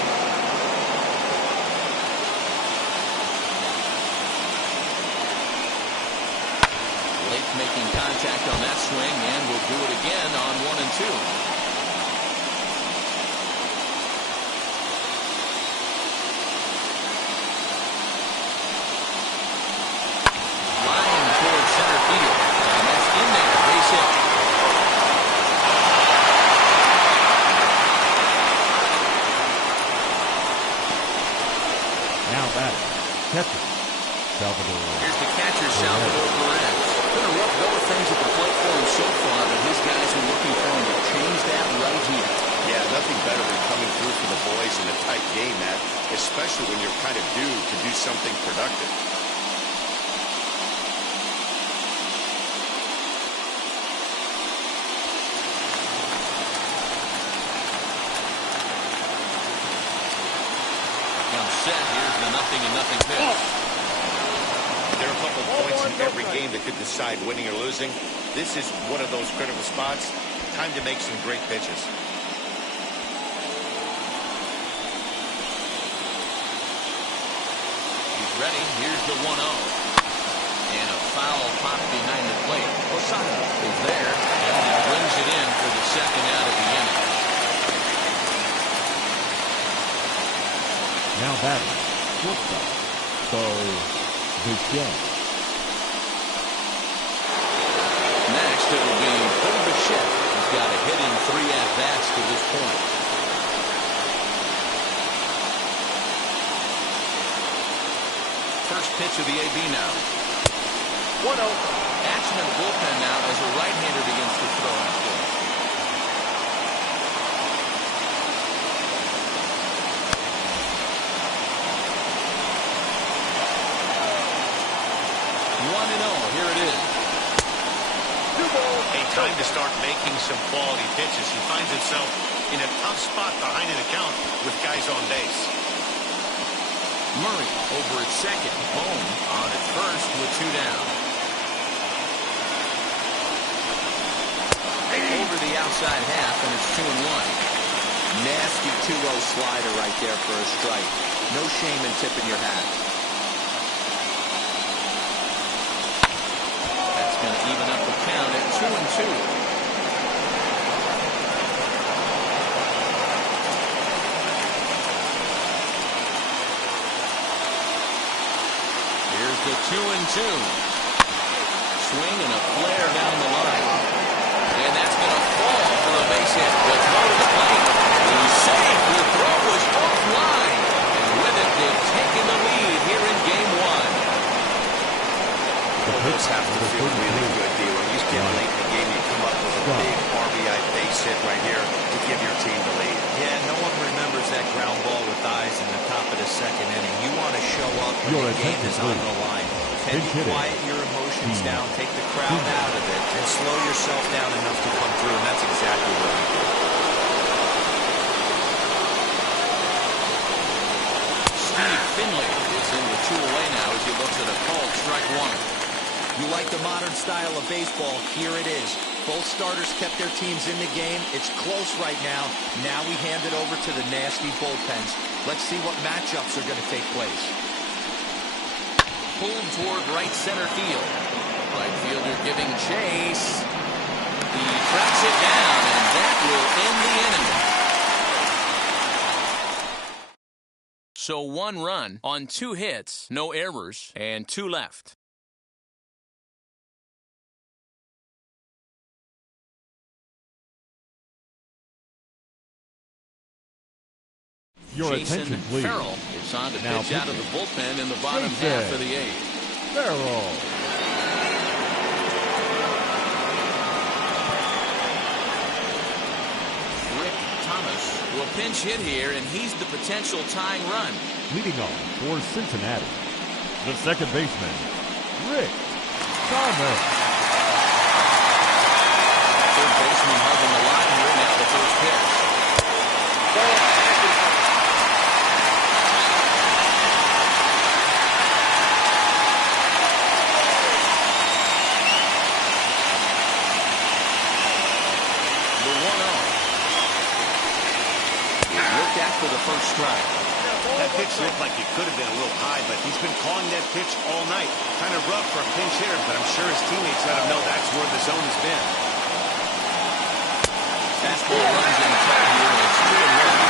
Lake making contact on that swing, and will do it again on 1-2. batting, catcher, Salvador. Here's the catcher, Salvador Perez. Been a rough go of things at the plate for him so far, but his guys are looking for him to change that right here. Yeah, nothing better than coming through for the boys in a tight game, Matt, especially when you're kind of due to do something productive. Set. Here's the 0-0 pitch. There are a couple points in every game that could decide winning or losing. This is one of those critical spots. Time to make some great pitches. He's ready. Here's the 1-0. And a foul pop behind the plate. Posada is there, and he brings it in for the second out of the inning. Now batting, shortstop, Bo Bichette. Next, it will be Bo Bichette. He's got a hit in 3 at-bats to this point. First pitch of the AB now. 1-0. Action in the bullpen now as a right-hander begins to throw after. Here it is. A time to start making some quality pitches. He finds himself in a tough spot behind an account with guys on base. Murray over at second. Bone on at first with 2 down. Over the outside half, and it's 2-1. Nasty 2-0 slider right there for a strike. No shame in tipping your hat. Going to even up the count at 2-2. Here's the 2-2. Swing and a flare down the line. And that's going to fall for a base hit. The throw to the plate. He's safe. The throw was offline. And with it, they've taken the lead here in Game 1. Those have to feel really good, D. When you get late in the game, you come up with a big RBI base hit right here to give your team the lead. Yeah, no one remembers that ground ball with eyes in the top of the second inning. You want to show up when the game is on the line. Can you quiet your emotions down, take the crowd out of it, and slow yourself down enough to come through, and that's exactly what he did. Steve Finley is in the 2 away now as he looks at a called strike 1. You like the modern style of baseball, here it is. Both starters kept their teams in the game. It's close right now. Now we hand it over to the nasty bullpens. Let's see what matchups are going to take place. Pulled toward right center field. Right fielder giving chase. He tracks it down, and that will end the inning. So 1 run on 2 hits, no errors, and 2 left. Your Jason attention, please. Farrell is on to Now pitch out of the bullpen in the bottom half of the 8th. Farrell. Rick Thomas will pinch hit here, and he's the potential tying run. Leading off for Cincinnati, the second baseman, Rick Thomas. Third baseman hugging the line here now. The first pitch. For the first strike. That pitch looked like it could have been a little high, but he's been calling that pitch all night. Kind of rough for a pinch hitter, but I'm sure his teammates let him know that's where the zone has been. Fastball runs in tight here, and it's 2-1.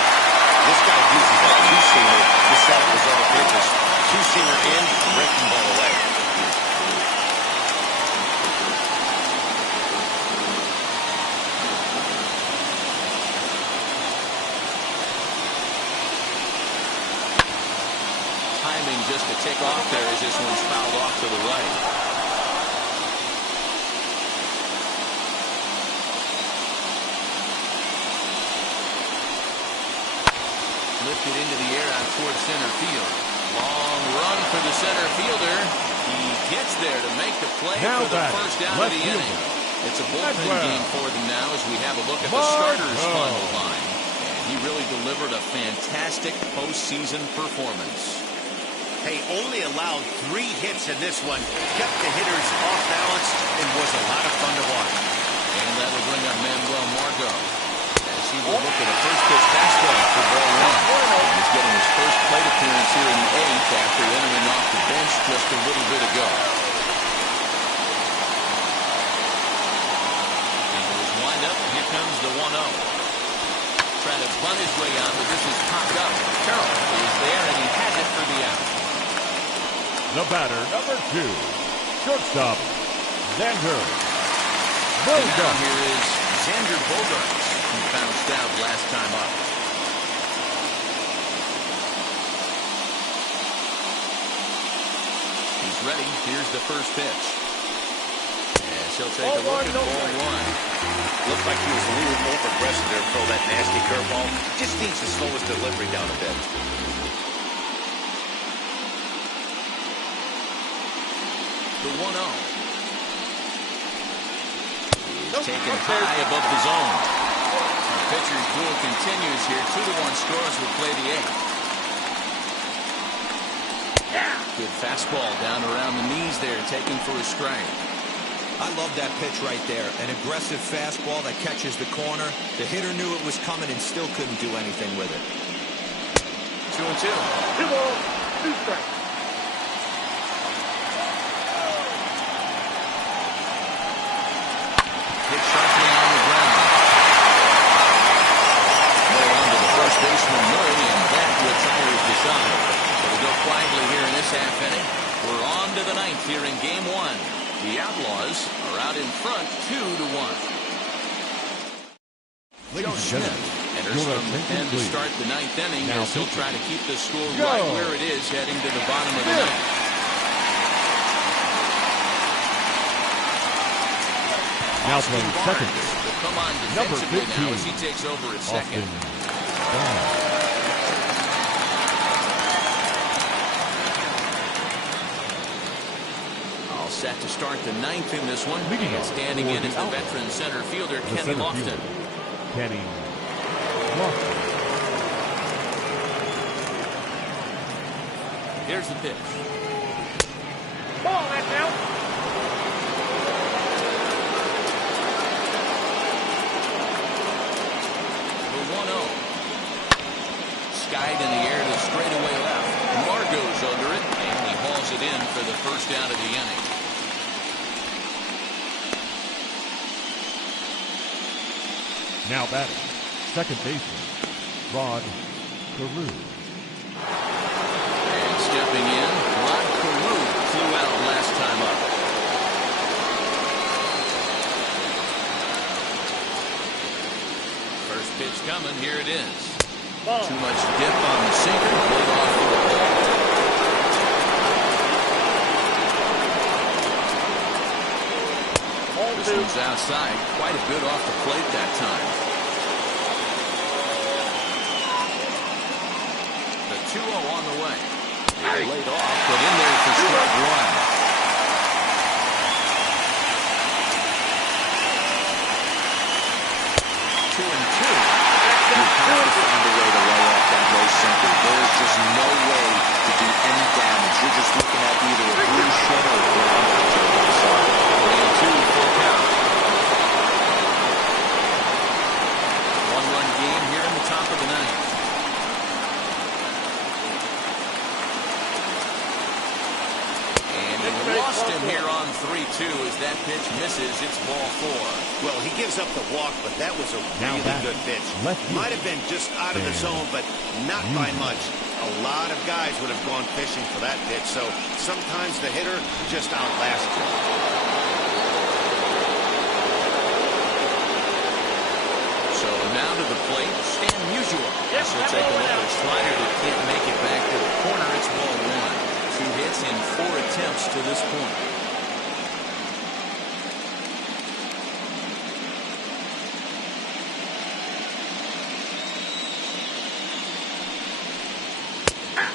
This guy uses that two-seamer to set up his other pitches. Two-seamer in, breaking ball away. High timing just to tick off there as this one's fouled off to the right. Lifted into the air out towards center field. Long run for the center fielder. He gets there to make the play Now for the first down of the inning. It's a bullpen game for them now as we have a look at the starters' final line. And he really delivered a fantastic postseason performance. Hey, only allowed 3 hits in this one. Kept the hitters off balance and was a lot of fun to watch. And that'll bring up Manuel Margot as he will look at a first pitch fastball for ball 1. He's getting his first plate appearance here in the 8th after entering off the bench just a little bit ago. Up, here comes the 1-0. Trying to bunt his way out, but this is popped up. Carroll is there, and he has it for the out. The batter, number 2, shortstop, Xander And Bogaerts. now here is Xander Bogaerts, who bounced out last time up. He's ready. Here's the first pitch. As he'll take a look at ball 1. Looked like he was a little over-aggressive there, throw that nasty curveball. Just needs to slow his delivery down a bit. The 1-0. He's taken high above the zone. The pitcher's duel continues here. 2-1 scores will play the 8th. Good fastball down around the knees there, taken for a strike. I love that pitch right there. An aggressive fastball that catches the corner. The hitter knew it was coming and still couldn't do anything with it. 2-2. 2 balls, 2 strikes. Hit sharply on the ground. Murray on to the first baseman, Murray, and that retires the side. So we go quietly here in this half inning. We're on to the 9th here in game 1. The Outlaws are out in front 2-1. Joe Smith enters from the pen to start the 9th inning as he'll try to keep the score right where it is heading to the bottom of the 9th. Now playing second base, will come on number defensively 15, now as he takes over at second. Set to start the 9th in this one. And standing in is the veteran center fielder, Kenny Lofton. Kenny Lofton. Here's the pitch. Ball, that's out. The 1-0. Skied in the air to straightaway left. Margot's under it, and he hauls it in for the first down of the inning. Now batting, second baseman, Rod Carew. And stepping in, Rod Carew flew out last time up. First pitch coming, here it is. Ball. Too much dip on the sinker, played off for the ball. This one's outside, quite a bit off the plate that time. The 2-0 on the way. Laid off, but in there for strike 1. 2-2. You have to find a way to lay off that low sinker. There's just no way to do any damage. You're just looking at either a blue shed or a ground pitcher on the side. 3-2, full count. 1-run game here in the top of the 9th. Lost him here on 3-2 as that pitch misses. It's ball 4. Well, he gives up the walk, but that was a really good pitch. Might have been just out of the zone, but not by much. A lot of guys would have gone fishing for that pitch, so sometimes the hitter just outlasts you. So now to the plate, Stan Musial. He'll take a look at a slider that can't make it back to the corner. It's ball 1. pitch to this point.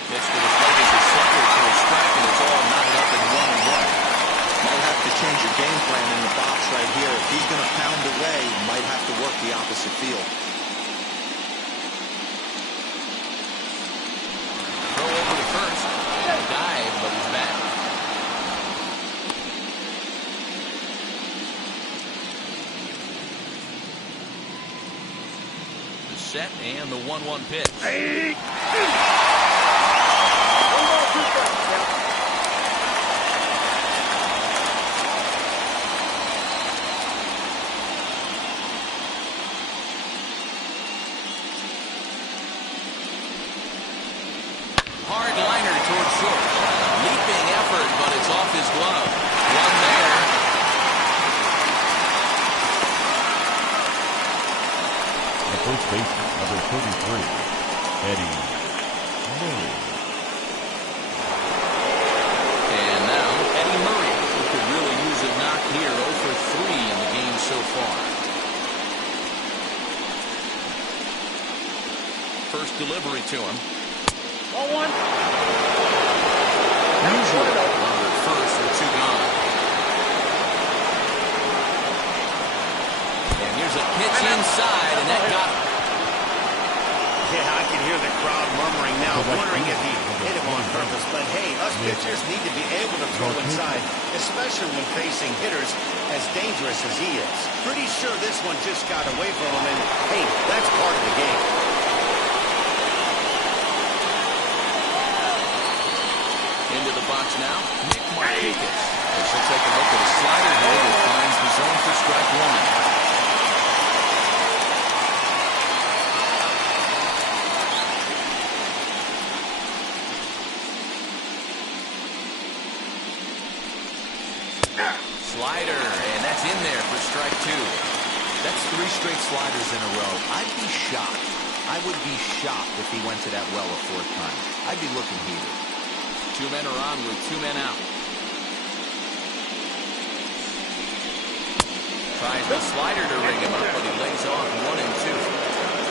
Pitch to the plate is a slider to a strike, and it's all knotted up in 1-1. Might have to change your game plan in the box right here. If he's going to pound away, might have to work the opposite field. Throw over to first. Dive, but he's back. The set and the 1-1 pitch. Hey. 1 ball, 2 strikes. Hard liner towards short. Leaping effort, but it's off his glove. One there. The first baseman, number 33, Eddie Murray. And now Eddie Murray, who could really use a knock here. 0 for 3 in the game so far. First delivery to him. 1-1. Runner at first with 2 gone. And here's a pitch inside, and that got him. Yeah, I can hear the crowd murmuring now, wondering if he hit him on purpose. But hey, us pitchers need to be able to throw inside, especially when facing hitters as dangerous as he is. Pretty sure this one just got away from him, and hey, that's part of the game. Into the box now, Nick Markakis. As she'll take a look at a slider here that finds the zone for strike 1. Slider, and that's in there for strike 2. That's 3 straight sliders in a row. I'd be shocked. I would be shocked if he went to that well a 4th time. I'd be looking heated. 2 men are on with 2 men out. Tries the slider to ring him up, but he lays off 1 and 2.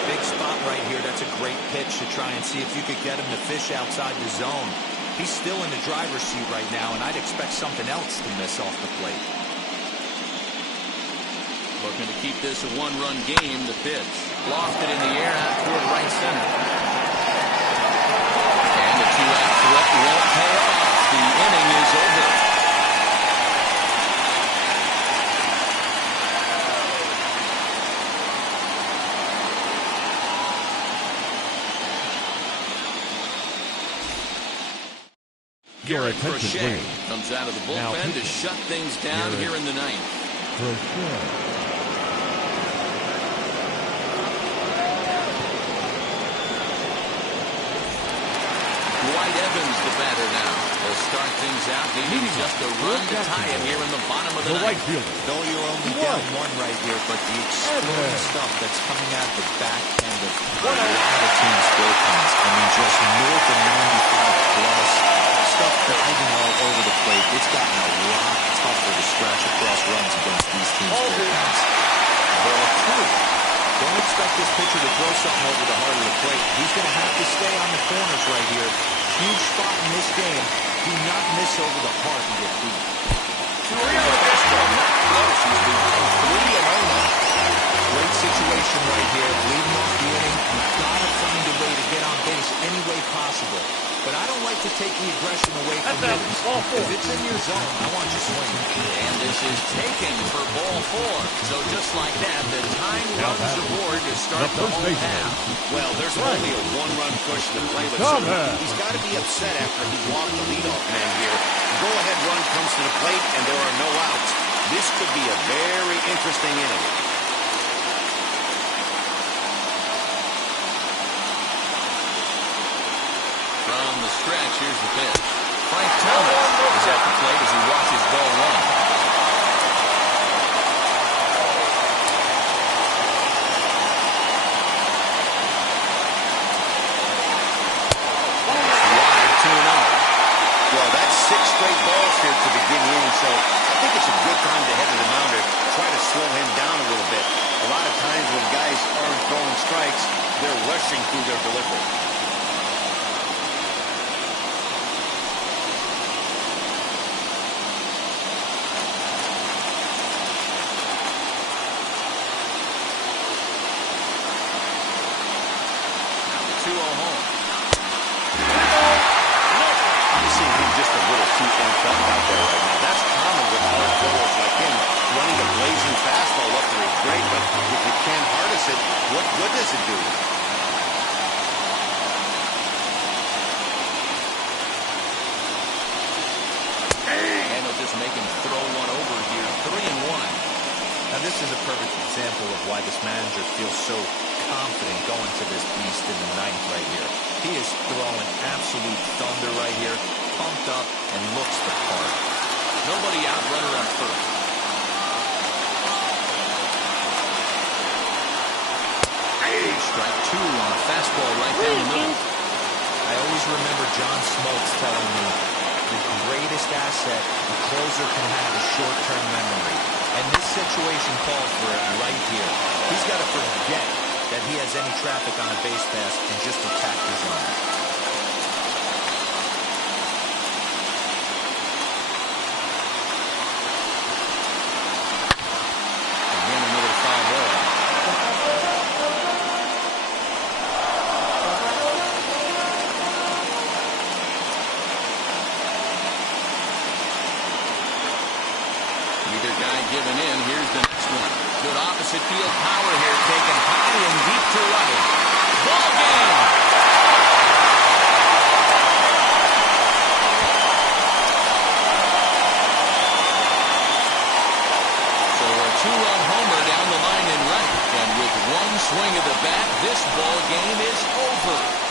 Big spot right here. That's a great pitch to try and see if you could get him to fish outside the zone. He's still in the driver's seat right now, and I'd expect something else to miss off the plate. Looking to keep this a 1-run game. The pitch lofted in the air out toward right center. And the 2-out threat won't pay off. The inning is over. Your attention, Crochet please. comes out of the Now bullpen to pitching. shut things down Garrett. here in the 9th. Crochet. Dwight Evans, the batter now. They'll start things out, needing just a run to tie it here in the bottom of the The right 9th. fielder. Though you're only down 1 right here, but the explosive stuff that's coming out of the back end of a lot of teams' bullpens. I mean, just north of 95 plus. Stuff diving all over the plate. It's gotten a lot tougher to scratch across runs against these teams' bullpens. Ball 2. Don't expect this pitcher to throw something over the heart of the plate. He's going to have to stay on the corners right here. Huge spot in this game. Do not miss over the heart and get beat. 2-0 this one. Not close. He's behind 3-0 now. Great situation right here. Leading off the inning. You've got to find a way to get on base any way possible. But I don't like to take the aggression away from That's hitters. ball 4. If it's in your zone, I want you swinging. And this is taken for ball 4. So just like that, the tying runs aboard to start the first home baseman. half. Well, there's only a 1-run push to play with, Come so on. he's got to be upset after he walked the leadoff man here. Go-ahead run comes to the plate, and there are no outs. This could be a very interesting inning. From the stretch, here's the pitch. Frank Thomas is at the plate as he watches ball 1. Well, that's 6 straight balls here so I think it's a good time to head to the mound to try to slow him down a little bit. A lot of times when guys aren't throwing strikes, they're rushing through their delivery. Make him throw one over here. 3-1. Now this is a perfect example of why this manager feels so confident going to this beast in the ninth right here. He is throwing absolute thunder right here, pumped up and looks the part. Nobody out, runner on first. Strike two on a fastball right down the middle. I always remember John Smoltz telling me the greatest asset a closer can have is short-term memory. And this situation calls for it right here. He's got to forget that he has any traffic on a base pass and just attack the zone. Again, another foul ball. Either guy giving in. Here's the next one. Good opposite field power here, taken high and deep to right. Ball game. So a two-run homer down the line in right. And with one swing of the bat, this ball game is over.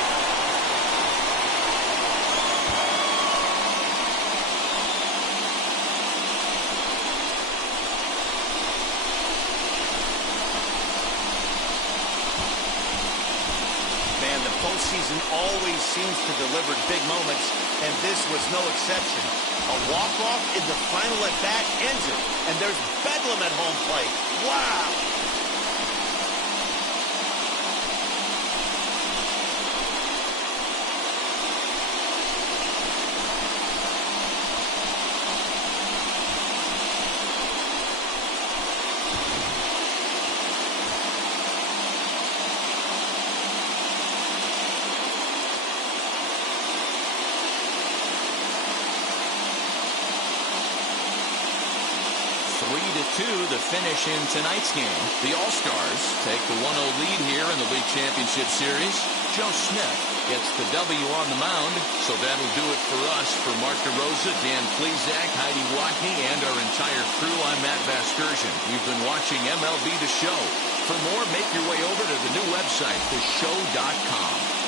Postseason always seems to deliver big moments, and this was no exception. A walk-off in the final at-bat ends it, and there's bedlam at home plate. Wow! The finish in tonight's game. The All-Stars take the 1-0 lead here in the League Championship Series. Joe Smith gets the W on the mound, so that'll do it for us. For Mark DeRosa, Dan Plesac, Heidi Watney, and our entire crew, I'm Matt Vasgersian. You've been watching MLB The Show. For more, make your way over to the new website, theshow.com.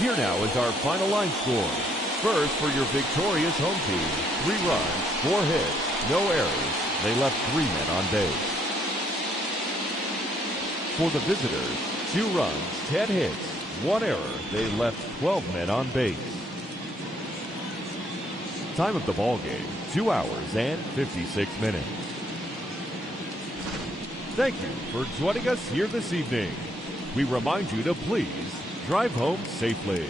Here now is our final line score. First, for your victorious home team, 3 runs, 4 hits, no errors. They left 3 men on base. For the visitors, 2 runs, 10 hits, 1 error. They left 12 men on base. Time of the ball game, 2 hours and 56 minutes. Thank you for joining us here this evening. We remind you to please drive home safely.